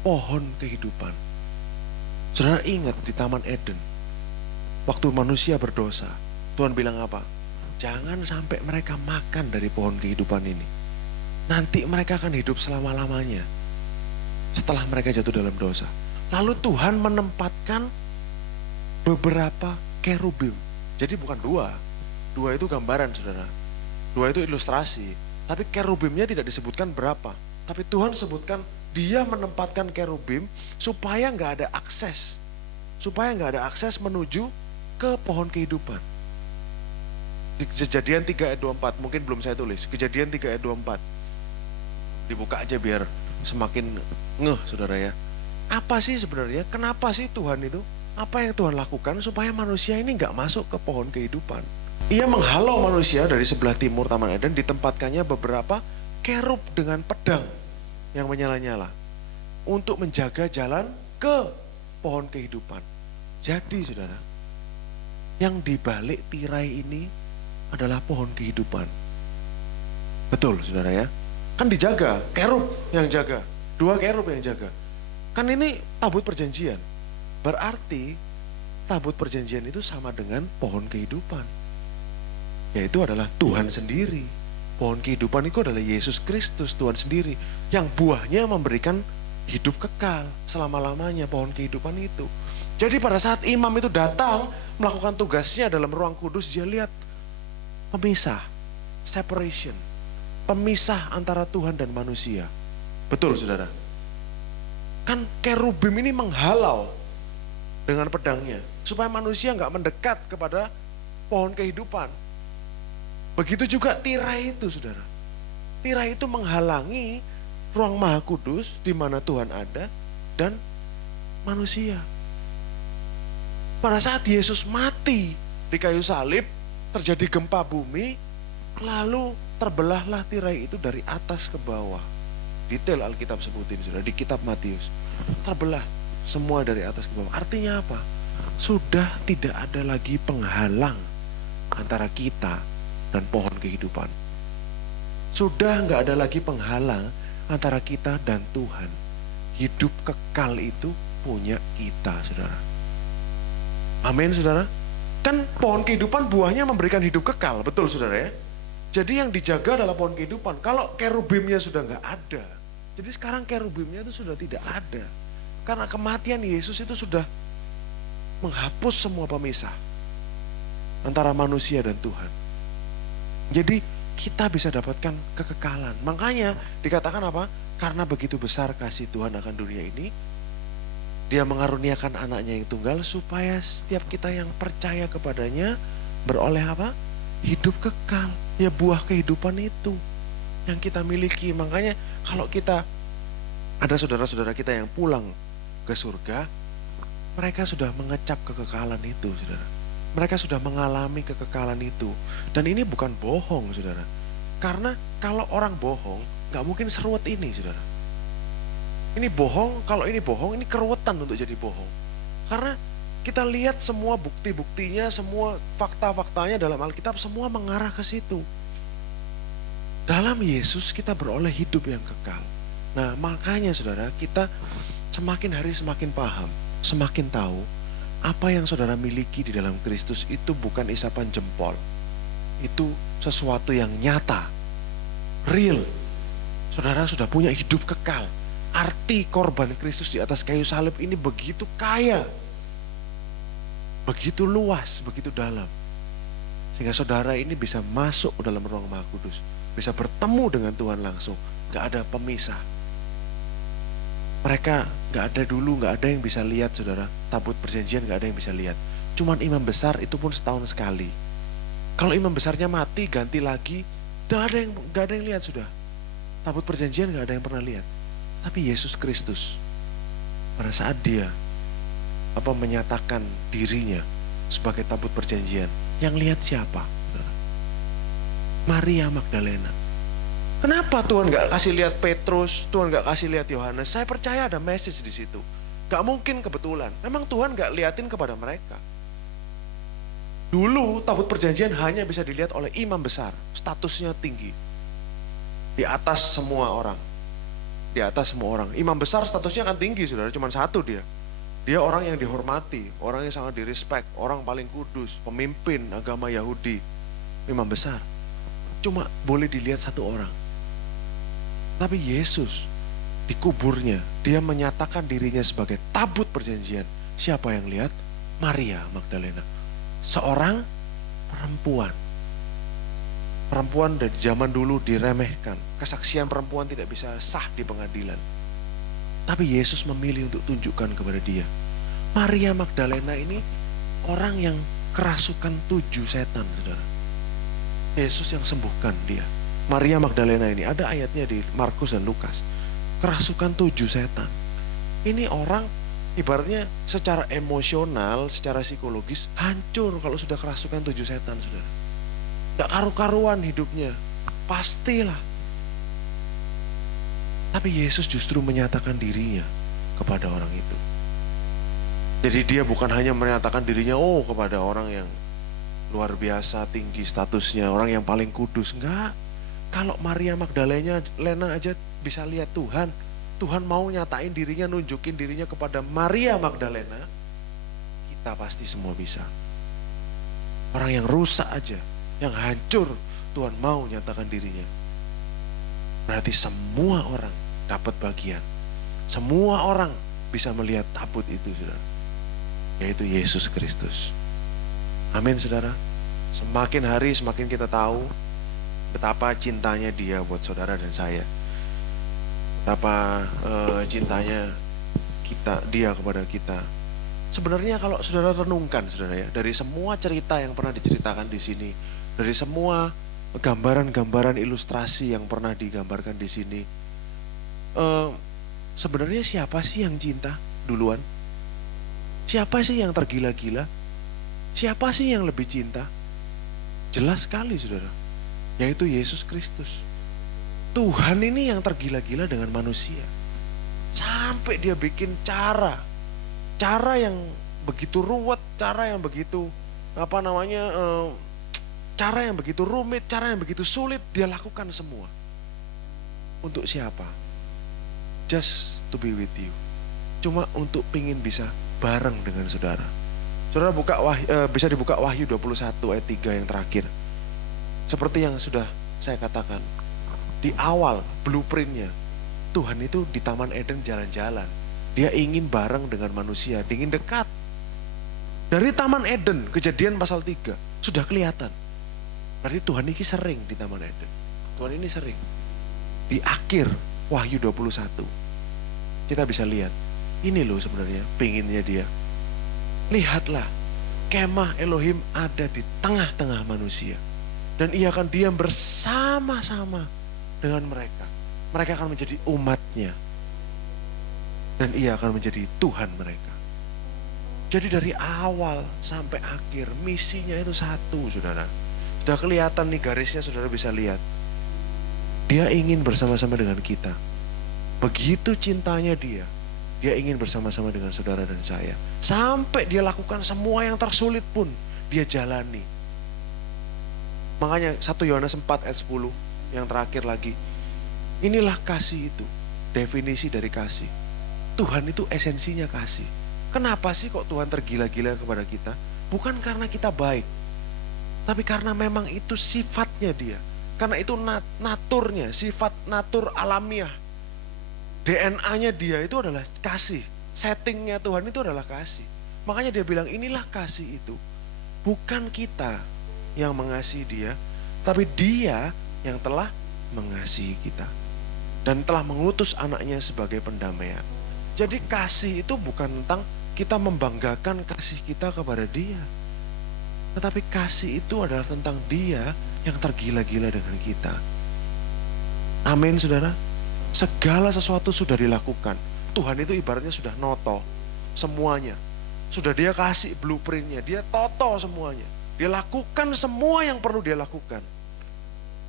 Pohon kehidupan. Saudara ingat di Taman Eden, waktu manusia berdosa, Tuhan bilang apa? Jangan sampai mereka makan dari pohon kehidupan ini. Nanti mereka akan hidup selama-lamanya setelah mereka jatuh dalam dosa. Lalu Tuhan menempatkan beberapa kerubim. Jadi bukan 2. 2 itu gambaran saudara. 2 itu ilustrasi. Tapi kerubimnya tidak disebutkan berapa. Tapi Tuhan sebutkan dia menempatkan kerubim supaya nggak ada akses. Supaya nggak ada akses menuju ke pohon kehidupan. Di Kejadian 3 ayat 24, mungkin belum saya tulis. Kejadian 3 ayat 24. Dibuka aja biar semakin ngeh saudara ya. Apa sih sebenarnya? Kenapa sih Tuhan itu? Apa yang Tuhan lakukan supaya manusia ini nggak masuk ke pohon kehidupan? Ia menghalau manusia dari sebelah timur Taman Eden, ditempatkannya beberapa kerub dengan pedang yang menyala-nyala untuk menjaga jalan ke pohon kehidupan. Jadi saudara, yang dibalik tirai ini adalah pohon kehidupan. Betul saudara ya. Kan dijaga, kerub yang jaga, 2 kerub yang jaga. Kan ini tabut perjanjian. Berarti tabut perjanjian itu sama dengan pohon kehidupan. Yaitu adalah Tuhan sendiri. Pohon kehidupan itu adalah Yesus Kristus, Tuhan sendiri. Yang buahnya memberikan hidup kekal selama-lamanya, pohon kehidupan itu. Jadi pada saat imam itu datang melakukan tugasnya dalam ruang kudus, dia lihat pemisah, separation, pemisah antara Tuhan dan manusia. Betul saudara? Kan kerubim ini menghalau dengan pedangnya supaya manusia nggak mendekat kepada pohon kehidupan. Begitu juga tirai itu saudara. Tirai itu menghalangi ruang Maha Kudus di mana Tuhan ada dan manusia. Pada saat Yesus mati di kayu salib, terjadi gempa bumi, lalu terbelahlah tirai itu dari atas ke bawah. Detail Alkitab sebutin sudah di kitab Matius. Terbelah semua dari atas ke bawah. Artinya apa? Sudah tidak ada lagi penghalang antara kita dan pohon kehidupan. Sudah nggak ada lagi penghalang antara kita dan Tuhan. Hidup kekal itu punya kita saudara. Amin saudara. Kan pohon kehidupan buahnya memberikan hidup kekal, betul saudara ya. Jadi yang dijaga adalah pohon kehidupan. Kalau kerubimnya sudah nggak ada, jadi sekarang kerubimnya itu sudah tidak ada. Karena kematian Yesus itu sudah menghapus semua pemisah antara manusia dan Tuhan. Jadi kita bisa dapatkan kekekalan. Makanya dikatakan apa? Karena begitu besar kasih Tuhan akan dunia ini, Dia mengaruniakan anaknya yang tunggal supaya setiap kita yang percaya kepadanya beroleh apa? Hidup kekal. Ya buah kehidupan itu. yang kita miliki. Makanya kalau kita ada saudara-saudara kita yang pulang ke surga, mereka sudah mengecap kekekalan itu, saudara. Mereka sudah mengalami kekekalan itu. Dan ini bukan bohong, saudara. Karena kalau orang bohong, gak mungkin seruat ini, saudara. Ini bohong, kalau ini bohong, ini keruwetan untuk jadi bohong. Karena kita lihat semua bukti-buktinya, semua fakta-faktanya dalam Alkitab, semua mengarah ke situ. Dalam Yesus kita beroleh hidup yang kekal. Nah, makanya saudara, kita semakin hari semakin paham, semakin tahu apa yang saudara miliki di dalam Kristus itu bukan isapan jempol. Itu sesuatu yang nyata, real. Saudara sudah punya hidup kekal. Arti korban Kristus di atas kayu salib ini begitu kaya, begitu luas, begitu dalam. Sehingga saudara ini bisa masuk ke dalam ruang Maha Kudus, bisa bertemu dengan Tuhan langsung. Gak ada pemisah. Mereka gak ada dulu, gak ada yang bisa lihat, saudara. Tabut perjanjian gak ada yang bisa lihat. Cuman imam besar itu pun setahun sekali. Kalau imam besarnya mati, ganti lagi, gak ada yang lihat sudah. Tabut perjanjian gak ada yang pernah lihat. Tapi Yesus Kristus, pada saat dia menyatakan dirinya sebagai tabut perjanjian, yang lihat siapa? Maria Magdalena. Kenapa Tuhan gak kasih lihat Petrus, Tuhan gak kasih lihat Yohanes? Saya percaya ada message di situ. Gak mungkin kebetulan. Memang Tuhan gak liatin kepada mereka. Dulu tabut perjanjian hanya bisa dilihat oleh imam besar, statusnya tinggi, di atas semua orang. Di atas semua orang. Imam besar statusnya kan tinggi, saudara. Cuma satu dia. Dia orang yang dihormati, orang yang sangat direspek, orang paling kudus, pemimpin agama Yahudi, imam besar. Cuma boleh dilihat satu orang. Tapi Yesus di kuburnya, dia menyatakan dirinya sebagai tabut perjanjian. Siapa yang lihat? Maria Magdalena. Seorang perempuan. Perempuan dari zaman dulu diremehkan. Kesaksian perempuan tidak bisa sah di pengadilan. Tapi Yesus memilih untuk tunjukkan kepada dia. Maria Magdalena ini orang yang kerasukan 7 setan, saudara. Yesus yang sembuhkan dia. Maria Magdalena ini ada ayatnya di Markus dan Lukas. Kerasukan 7 setan. Ini orang ibaratnya secara emosional, secara psikologis hancur kalau sudah kerasukan 7 setan, saudara. Gak karu-karuan hidupnya. Pastilah. Tapi Yesus justru menyatakan dirinya kepada orang itu. Jadi dia bukan hanya menyatakan dirinya kepada orang yang luar biasa tinggi statusnya, orang yang paling kudus. Enggak. Kalau Maria Magdalena aja bisa lihat Tuhan, Tuhan mau nyatain dirinya, nunjukin dirinya kepada Maria Magdalena, kita pasti semua bisa. Orang yang rusak aja, yang hancur, Tuhan mau nyatakan dirinya. Berarti semua orang dapat bagian. Semua orang bisa melihat tabut itu, saudara. Yaitu Yesus Kristus. Amin, saudara. Semakin hari semakin kita tahu betapa cintanya dia buat saudara dan saya. Betapa cintanya dia kepada kita. Sebenarnya kalau saudara renungkan, saudara ya, dari semua cerita yang pernah diceritakan di sini, dari semua gambaran-gambaran ilustrasi yang pernah digambarkan di sini, sebenarnya siapa sih yang cinta duluan? Siapa sih yang tergila-gila? Siapa sih yang lebih cinta? Jelas sekali, saudara, yaitu Yesus Kristus. Tuhan ini yang tergila-gila dengan manusia. Sampai dia bikin cara yang begitu ruwet, cara yang begitu cara yang begitu rumit, cara yang begitu sulit, dia lakukan semua. Untuk siapa? Just to be with you. Cuma untuk pingin bisa bareng dengan saudara. Saudara bisa dibuka Wahyu 21 ayat 3 yang terakhir. Seperti yang sudah saya katakan, di awal blueprintnya, Tuhan itu di Taman Eden jalan-jalan. Dia ingin bareng dengan manusia, ingin dekat. Dari Taman Eden, Kejadian pasal 3, sudah kelihatan. Berarti Tuhan ini sering di Taman Eden. Tuhan ini sering. Di akhir Wahyu 21, kita bisa lihat, ini loh sebenarnya pengennya dia. Lihatlah, kemah Elohim ada di tengah-tengah manusia. Dan ia akan diam bersama-sama dengan mereka. Mereka akan menjadi umatnya. Dan ia akan menjadi Tuhan mereka. Jadi dari awal sampai akhir misinya itu satu, saudara. Sudah kelihatan nih garisnya, saudara bisa lihat. Dia ingin bersama-sama dengan kita. Begitu cintanya dia ingin bersama-sama dengan saudara dan saya. Sampai dia lakukan semua yang tersulit pun dia jalani. Makanya 1 Yohanes 4 ayat 10 yang terakhir lagi. Inilah kasih itu, definisi dari kasih. Tuhan itu esensinya kasih. Kenapa sih kok Tuhan tergila-gila kepada kita? Bukan karena kita baik, tapi karena memang itu sifatnya dia. Karena itu naturnya, sifat natur alamiah. DNA-nya dia itu adalah kasih. Settingnya Tuhan itu adalah kasih. Makanya dia bilang inilah kasih itu. Bukan kita yang mengasihi dia, tapi dia yang telah mengasihi kita. Dan telah mengutus anaknya sebagai pendamaian. Jadi kasih itu bukan tentang kita membanggakan kasih kita kepada dia. Tetapi kasih itu adalah tentang dia yang tergila-gila dengan kita. Amin, saudara. Segala sesuatu sudah dilakukan. Tuhan itu ibaratnya sudah noto semuanya. Sudah dia kasih blueprintnya. Dia toto semuanya. Dia lakukan semua yang perlu dia lakukan.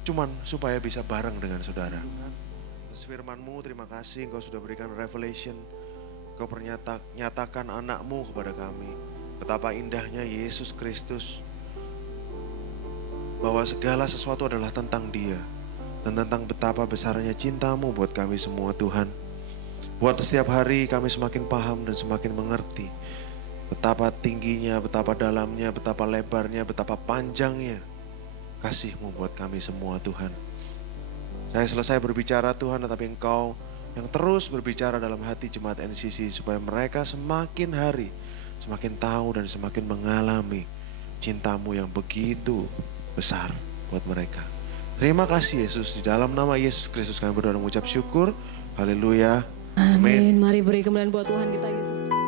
Cuman supaya bisa bareng dengan saudara. Atas firman-Mu terima kasih Engkau sudah berikan revelation. Engkau nyatakan anak-Mu kepada kami. Betapa indahnya Yesus Kristus. Bahwa segala sesuatu adalah tentang dia. Dan tentang betapa besarnya cinta-Mu buat kami semua Tuhan. Buat setiap hari kami semakin paham dan semakin mengerti. Betapa tingginya, betapa dalamnya, betapa lebarnya, betapa panjangnya kasih-Mu buat kami semua Tuhan. Saya selesai berbicara Tuhan, tetapi Engkau yang terus berbicara dalam hati jemaat NCC. Supaya mereka semakin hari semakin tahu dan semakin mengalami cinta-Mu yang begitu besar buat mereka. Terima kasih Yesus, di dalam nama Yesus Kristus kami berdoa dan mengucap syukur. Haleluya. Amin. Mari beri kemuliaan buat Tuhan kita Yesus.